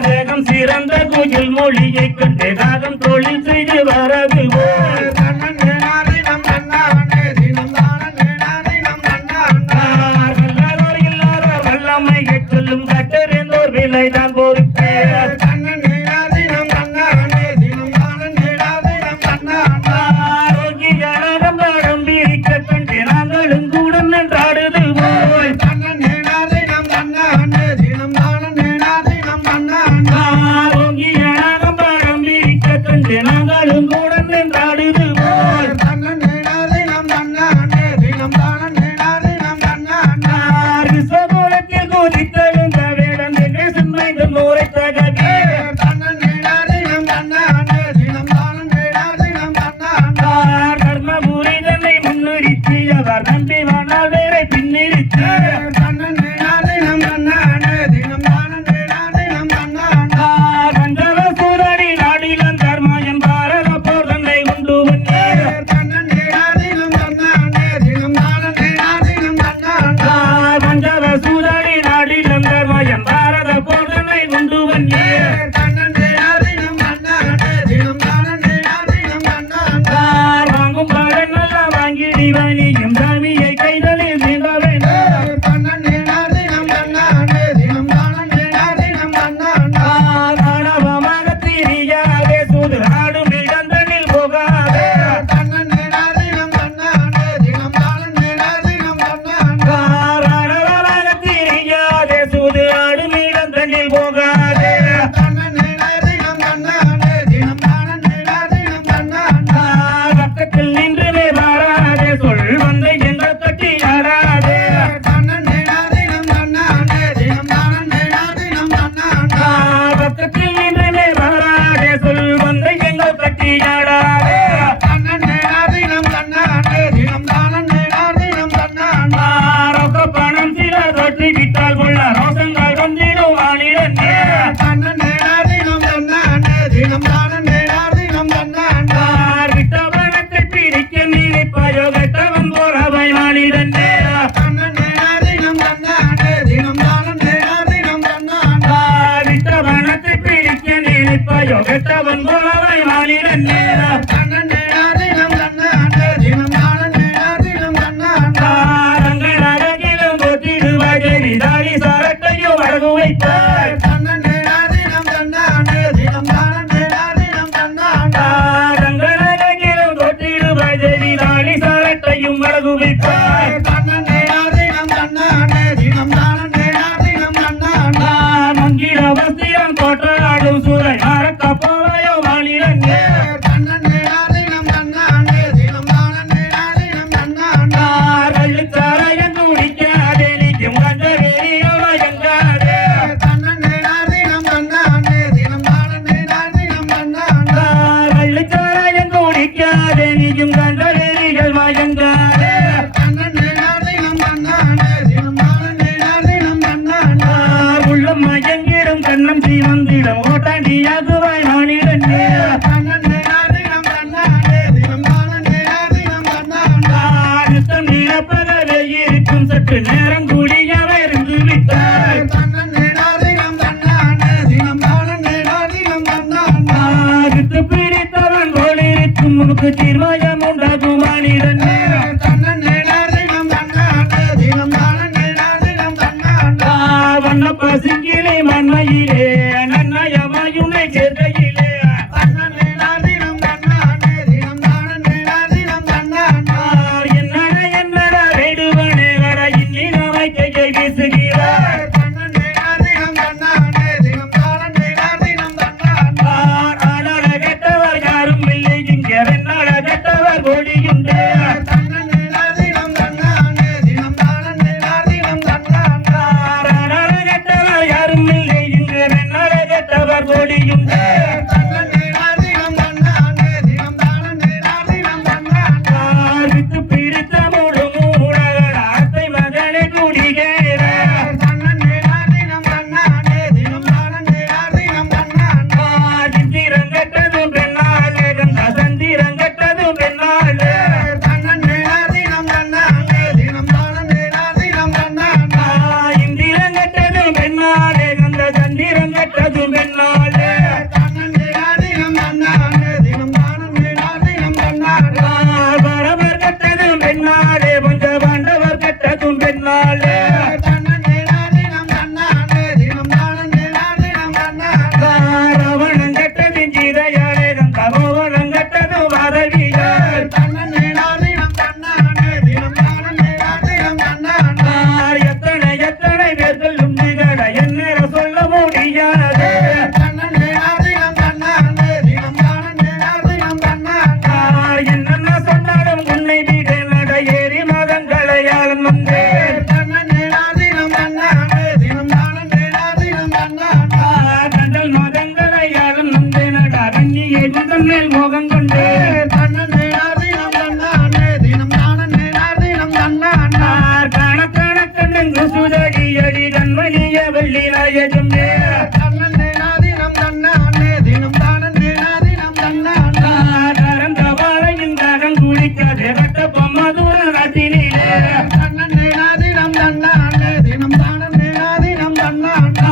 வேகம் சிறந்த கோயில் மொழியை கண்டு ராகம் தொழில் செய்து வரதுவோ தன்னே நாதினம் தன்னானே தினம் தானே நாதினம் தன்னானே வல்லாரோர் இல்லாரோர் வல்லமையை சொல்லும் கட்டறிந்தோர் விலைதான் பொறுப்பே தன்னே நாதினம் தன்னானே தினம் தானே நாதினம் தன்னானே ஆரோக்கியம் நம்பியிருக்க கண்டு நாங்களும் கூட நின்றாடுது போய் தன்னே நாதினம் தன்னானே தினம் தானே நாதினம் தன்னானே ஆரோக்கியம் நம்பியிருக்க கண்டு நாங்களும் கெட்டவன் போலவை மானிடன் நேரம் தன்னே தினம் தன்னானே தினம் தானே தினம் தன்னானே தங்கள் அழகிலும் போற்றிடுவாய் தேவி தாடி சாரட்டையும் வரகு வைத்தாய் தன்னே தினம் தன்னானே தினம் தானே தினம் தன்னானே தங்கள் அழகிலும் போற்றிடுவாய் தேவி தாடி சாரட்டையும் வரகு வைத்தாய் தன்னே தினம் தன்னானே தினம் தானே தினம் தன்னானே மங்கிட வஸ்திரம் போற்றாடும் சூரை மறக்க போவாயோ மானிடன் தன்னே தினம் தன்னானே தினம் தானே தினம் தன்னானே கள்ளுச்சாராயம் குடிக்காதே நிற்கும் கண்ட வெறியோட எங்காதே தன்னே தினம் தன்னானே தினம் தானே தினம் தன்னானே கள்ளுச்சாராயம் குடிக்காதே நிற்கும் கண்ட வெறிகள் மயங்காதே தன்னே தினம் தன்னானே தினம் தானே தினம் தன்னானே உள்ளம் மயங்கிடும் கண்ணம் சீவந்திடம் ஓட்டாண்டியாகுவாய் மானிடன் தன்னே தினம் தன்னானே தினம் தானே தினம் தன்னானே நித்தம் நிலப்பகவே இருக்கும் சற்று நேரம் கூடியவை இருந்து விட்டாய் தன்னே தினம் தன்னானே தினம் தானே தினம் தன்னானே வித்து பிடித்தவன் போல் இருக்கும் உனக்கு தீர்மாயம் உண்டாகும் மானிடன் தன்னே தினம் தன்னானே தினம் தானே தினம் தன்னானே வண்ண பசுங்கிலே மண்மையிலே நன்னயமாயுனை சேர்க்கையிலே தன்னே தினம் தன்னானே தினம் தானே தினம் தன்னானே என்னடா வேடுவனே வர இன்னி நாமை கையை வீசுகிறார் தன்னே தினம் தன்னானே தினம் தானே தினம் தன்னானே ஆனால கெட்டவர் யாரும் இல்லை இங்கே வெண்ணாட கெட்டவர் கோடியுண்டு தன்னே தினம் தன்னானே தினம் தானே தினம் தன்னானே ஆனால கெட்டவர் யாரும் இல்லை இங்கே வெண்ணாட கெட்டவர் கோடியுண்டு தன்னே தினம் தன்னானே தினம் தானே தினம் தன்னானே வித்து பிடித்த மூடு மூடகட அத்தை மகனை குடிகேற தன்னே தினம் தன்னானே தினம் தானே தினம் தன்னானே சித்திரங்கட்டதும் பெண்ணாலே கந்த சந்திரங்கட்டதும் பெண்ணாலே தன்னே தினம் தன்னானே தினம் தானே தினம் தன்னானே இந்திரங்கட்டதும் பெண்ணாலே கந்த சந்திரங்கட்டதும் பெண்ணாலே தன்னே தினம் தன்னானே தினம் தானே தினம் தன்னானே பரமர் கட்டதும் பெண்ணாலே பஞ்ச பாண்டவர் கட்டதும் பெண்ணாலே தன்னே தினம் தன்னானே தினம் தானே தினம் தன்னானே ராவணன் கட்டதும் சீதையாலே கந்த மோகனம் கட்டதும் வாரவியால் தன்னே தினம் தன்னானே தினம் தானே தினம் தன்னானே எத்தனை பேர்கள் உண்டுகட என்ன சொல்ல முடியாது தன்னே தினம் தன்னானே தினம் தானே தினம் தன்னானே என்னென்ன சொன்னாலும் உன்னை வீடு நட ஏறி மதங்களையாளன் வந்தேன் தன்னே தினம் தன்னானே தினம் தானே தினம் தன்னானே கண்டல் மதங்களையாளன் வந்தேனட கண்ணியை முதன் மேல் மோகம் கொண்டு தன்னே தினம் தன்னானே தினம் தானே தினம் தன்னானே கணக்கணக்கண்ணு சுதடி அடி கண்மணிய வெள்ளி நாயகம் தன்னே தினம் தன்னானே தினம் தானே தினம் தன்னானே கரந்த வாழையின் தாகம் குடிக்காதே கட்ட பொம்மதூர நாட்டினிலே தன்னே தினம் தன்னானே தினம் தானே தினம் தன்னானே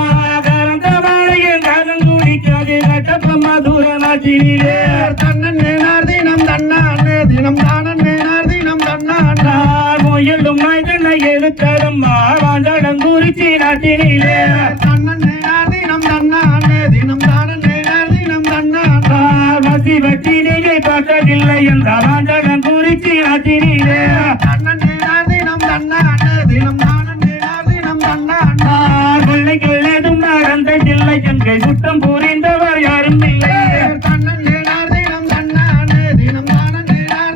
கரந்த வாழையின் தாகம் குடிக்காதே கட்ட பொம்மதூர நாட்டினிலே தன்னே தினம் தன்னானே தினம் தானே தினம் தன்னானே முயலும் மனிதனை எழுத்தடம்மா வாண்டடம் குறிச்சி நாட்டினிலே தன்னே தினம் தன்னானே தினம் தானே தினம் தன்னானே வசி வட்டினிலே பார்த்ததில்லை என்ற வாண்டடம் குறிச்சி நாட்டினிலே தன்னே தினம் தன்னானே தினம் தானே தினம் தன்னானே கொள்ளைக்கும் நடந்ததில்லை எங்கை சுத்தம் புரிந்தவர் யாரும் இல்லை தன்னே தினம் தன்னானே தினம் தானே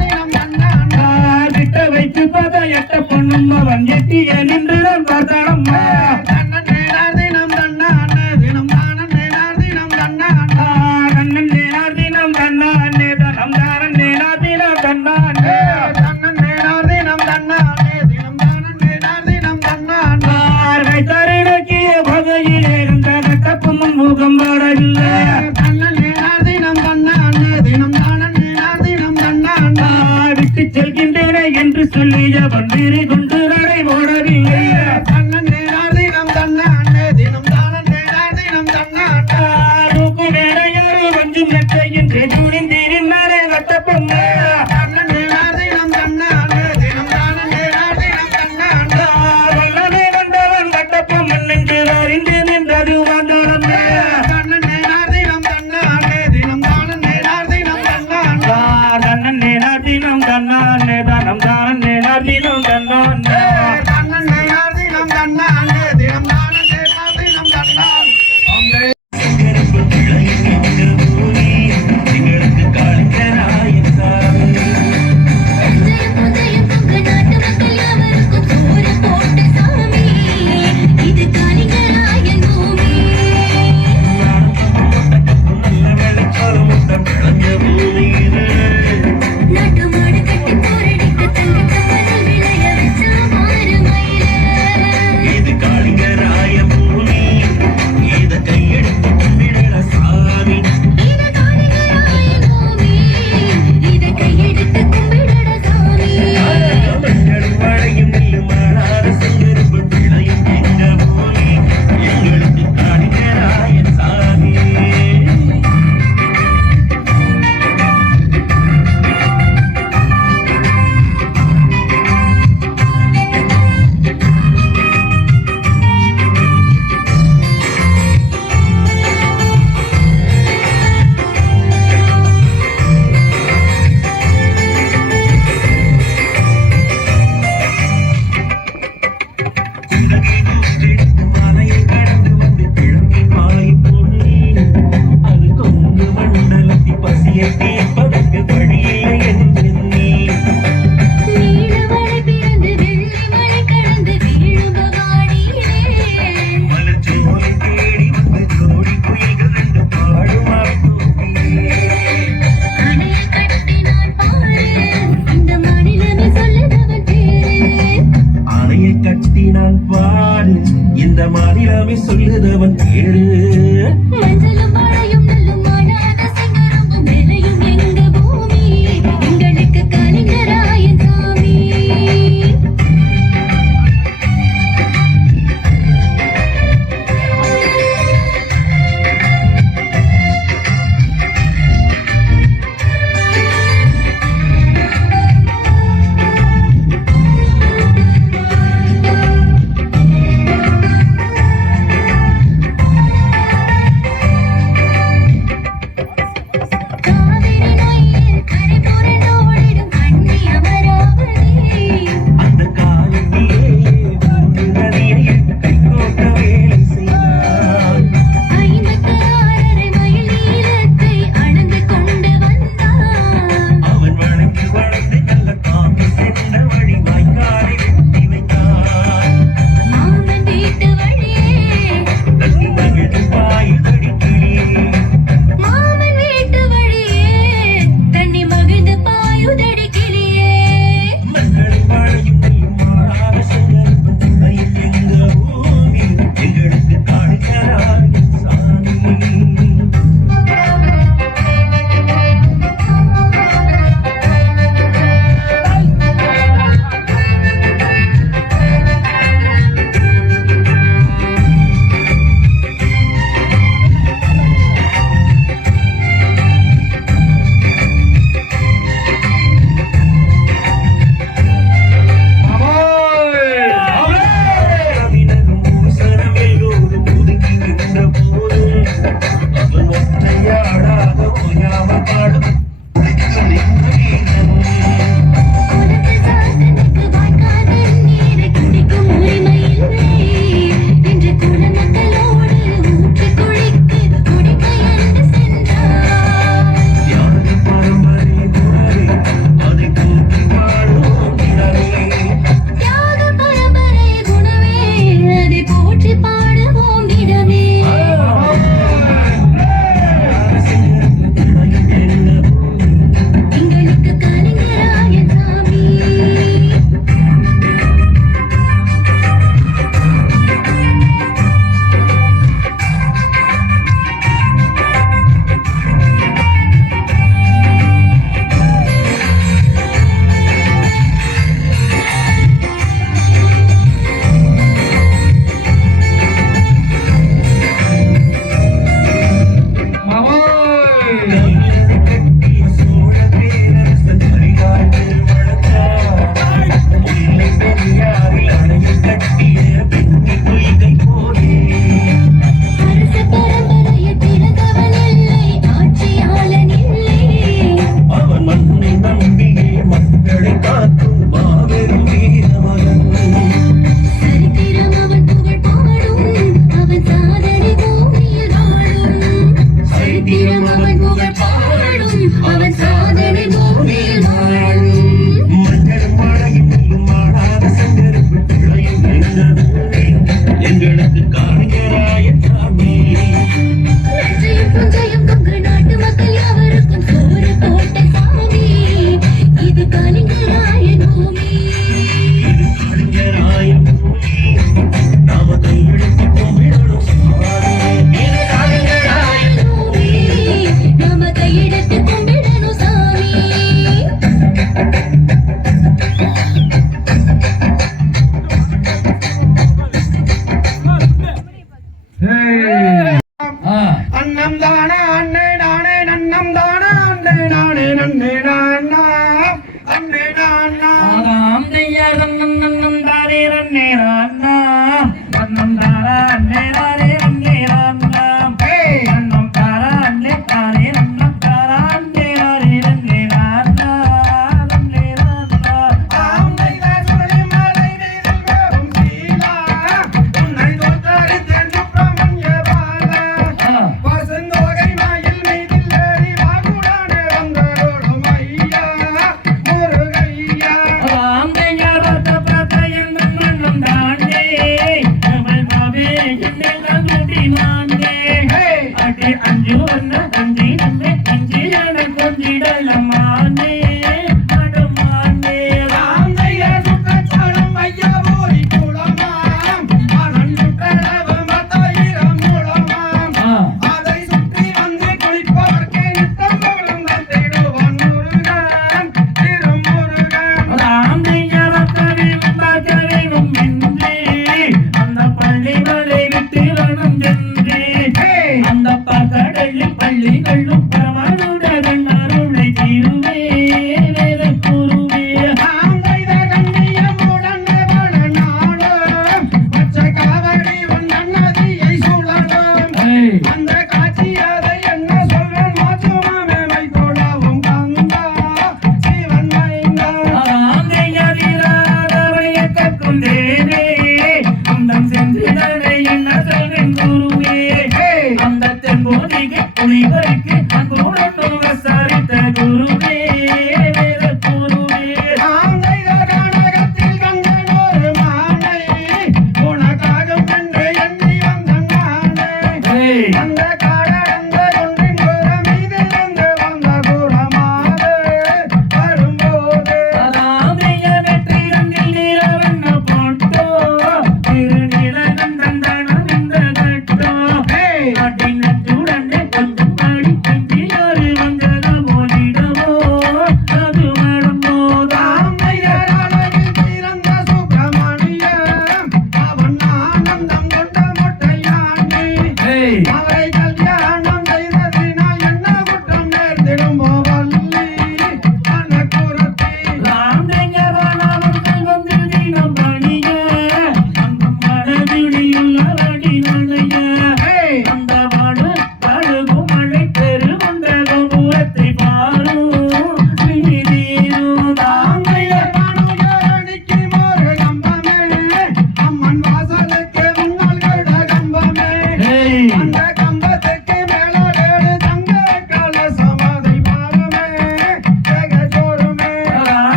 தினம் தன்னானே விட்ட வைத்து பத எட்ட பொண்ணும் அவன் எட்டிய நின்றுடன் பார்த்தானம்மா தன்னே தினம் தன்னானே தினம் தானே தினம் தன்னானே கண்ணன் நேனார் தினம் கண்ணானே தனம் தாரன் நேனார் தினம் கண்ணானே தன்னே தினம் தன்னானே தினம் தானே தினம் தன்னானே வைத்தாரை நோக்கிய வகையிலே இருந்த கட்டப்பும் முகம் பாடவில்லை தன்னே தினம் தன்னானே தினம் தானே தினம் தன்னானே விட்டு செல்கின்றேனே என்று சொல்லி அவன் வீறி கொண்டு நடை ஓடவில்லை தன்னே தினம் தன்னானே தினம் தானே தினம் தன்னானே தூக்கு வேற யாரும் வஞ்சி நெஞ்சும் நெற்றை என்று துணிந்தீரின் மேலே வட்ட பொம்மை தன்னே தினம் தன்னானே தினம் தானே தினம் தன்னானே வல்லமே வந்தவன் வட்ட பொம்மன் நெஞ்சு அறிந்து நின்றது வந்தோடமே தன்னே தினம் தன்னானே தினம் தானே தினம் தன்னானே தன்னே நாட்டினம் தன்னானே தானம் தானே நாட்டினம் தன்னானே தன்னே தினம் தன்னானே தினம் தானே தினம் தன்னானே எங்களுக்கு காலங்கராயன் சாமி உதயம் பொங்க நாட்டு மக்கள் யாவருக்கும் சோறு போட்ட சாமி இது காளிங்கராயன் பூமி நல்ல வெள்ளச்சோறு முட்டை விளைஞ்ச பூமி இது நாட்டு மாடு கட்டி போரடிக்க தங்க கப்பலில் விளைய வச்ச மாறு மயில இது காளிங்கராய பூமி இத கையெடுத்து கும்பிடுற சாமி இது காளிங்கராயன் பூமி இதை கையெடுத்து கும்பிடுற சாமி மஞ்சளும் வாழையும் நெல்லு மாறாத செங்கருப்பு பிள்ளையும் எங்க பூமி எங்களுக்கு காளிங்கராய சாமி மலையை கடந்து வந்து கிழங்கி பாய் பொண்ணு அது கொங்கு மண்டலத்தி பசியை தீர்ப்பதற்கு வழியில்லை என்று நீ நீலமலை பிறந்து வெள்ளி மலை கடந்து வீழும் பவானியே மலர்ச்சோலை தேடி வந்து ஜோடி குயில்கள் ரெண்டு பாடுமா தூக்கியே அணைய கட்டினான் பாரு இந்த மாநிலமே சொல்லுதவன் பேரு அணையை கட்டி நான் பாடு இந்த மாநிலமே சொல்லுதவன் பேரு மஞ்சளும் வாழையும் நெல்லும் மானாத செங்கரும்பும் வேலையும்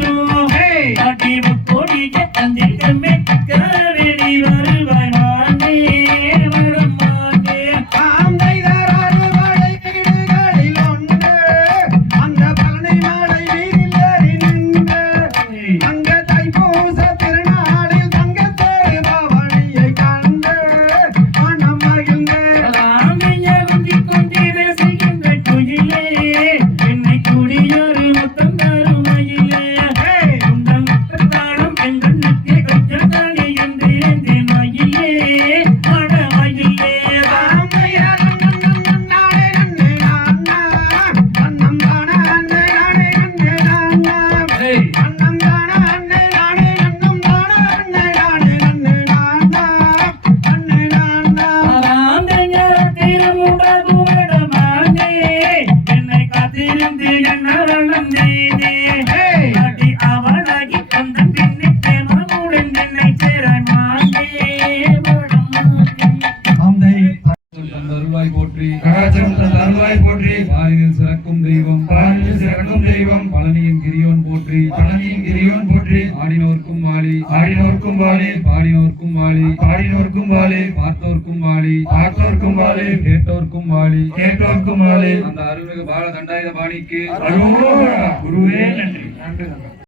தூரம் காட்டி முக்கோடிய தந்திரமே காவேரி வருவாய் மானே வரும் மானே தாம் செய்தாராறு வாழை வீடுகளில் ஒன்று அந்த பழனி மாலை வீதில் ஏறி நின்று அங்க தைப்பூச திருநாளில் தங்கத்தேரு பவனியை கண்டு மனம் மகிழ்ந்து ராமையா குந்தி கொண்டே செய்கின்ற குயிலே என்னை கூடியொரு முத்தம் தரும் மயிலே உந்தம் முத்தத்தாடும் பெண்களுக்கு கொஞ்சம் தானே என்று எந்த மயிலே மட மயிலே ராமையா நன்னானே நன்னே நான்னா அன்னம் தானே அன்னே நானே நன்னே நான்னா அன்னம் தானே அன்னே நானே நன்னம் தானே அன்னே நானே நன்னே நான்னா அன்னே நான்னா ராமையா திருமுடகு விடமானே என்னை காத்திருந்து என்ன நீனே அடி அவளாகி தந்த பின்னே பிரேமமுடன் என்னை சேராய் மானே வரும் மானே அருள்வாய் போற்றி கடாச்சரம் தந்த அருள்வாய் போற்றி வானில் சிறக்கும் தெய்வம் பழனியில் சிறக்கும் தெய்வம் பழனியின் கிரியோன் போற்றி பழனியின் கிரியோன் போற்றி ஆடினோர்க்கும் வாழி ஆடினோர்க்கும் வாழி பாடினோர்க்கும் வாழி பாடினோர்க்கும் வாழி பார்த்தோர்க்கும் வாழி பார்த்தோர்க்கும் வாழி கேட்டோர்க்கும் வாழி கேட்டோர்க்கும் வாழி அந்த அருள்மிகு பால தண்டாயுத பாணிக்கு அருளோடா குருவே நன்றி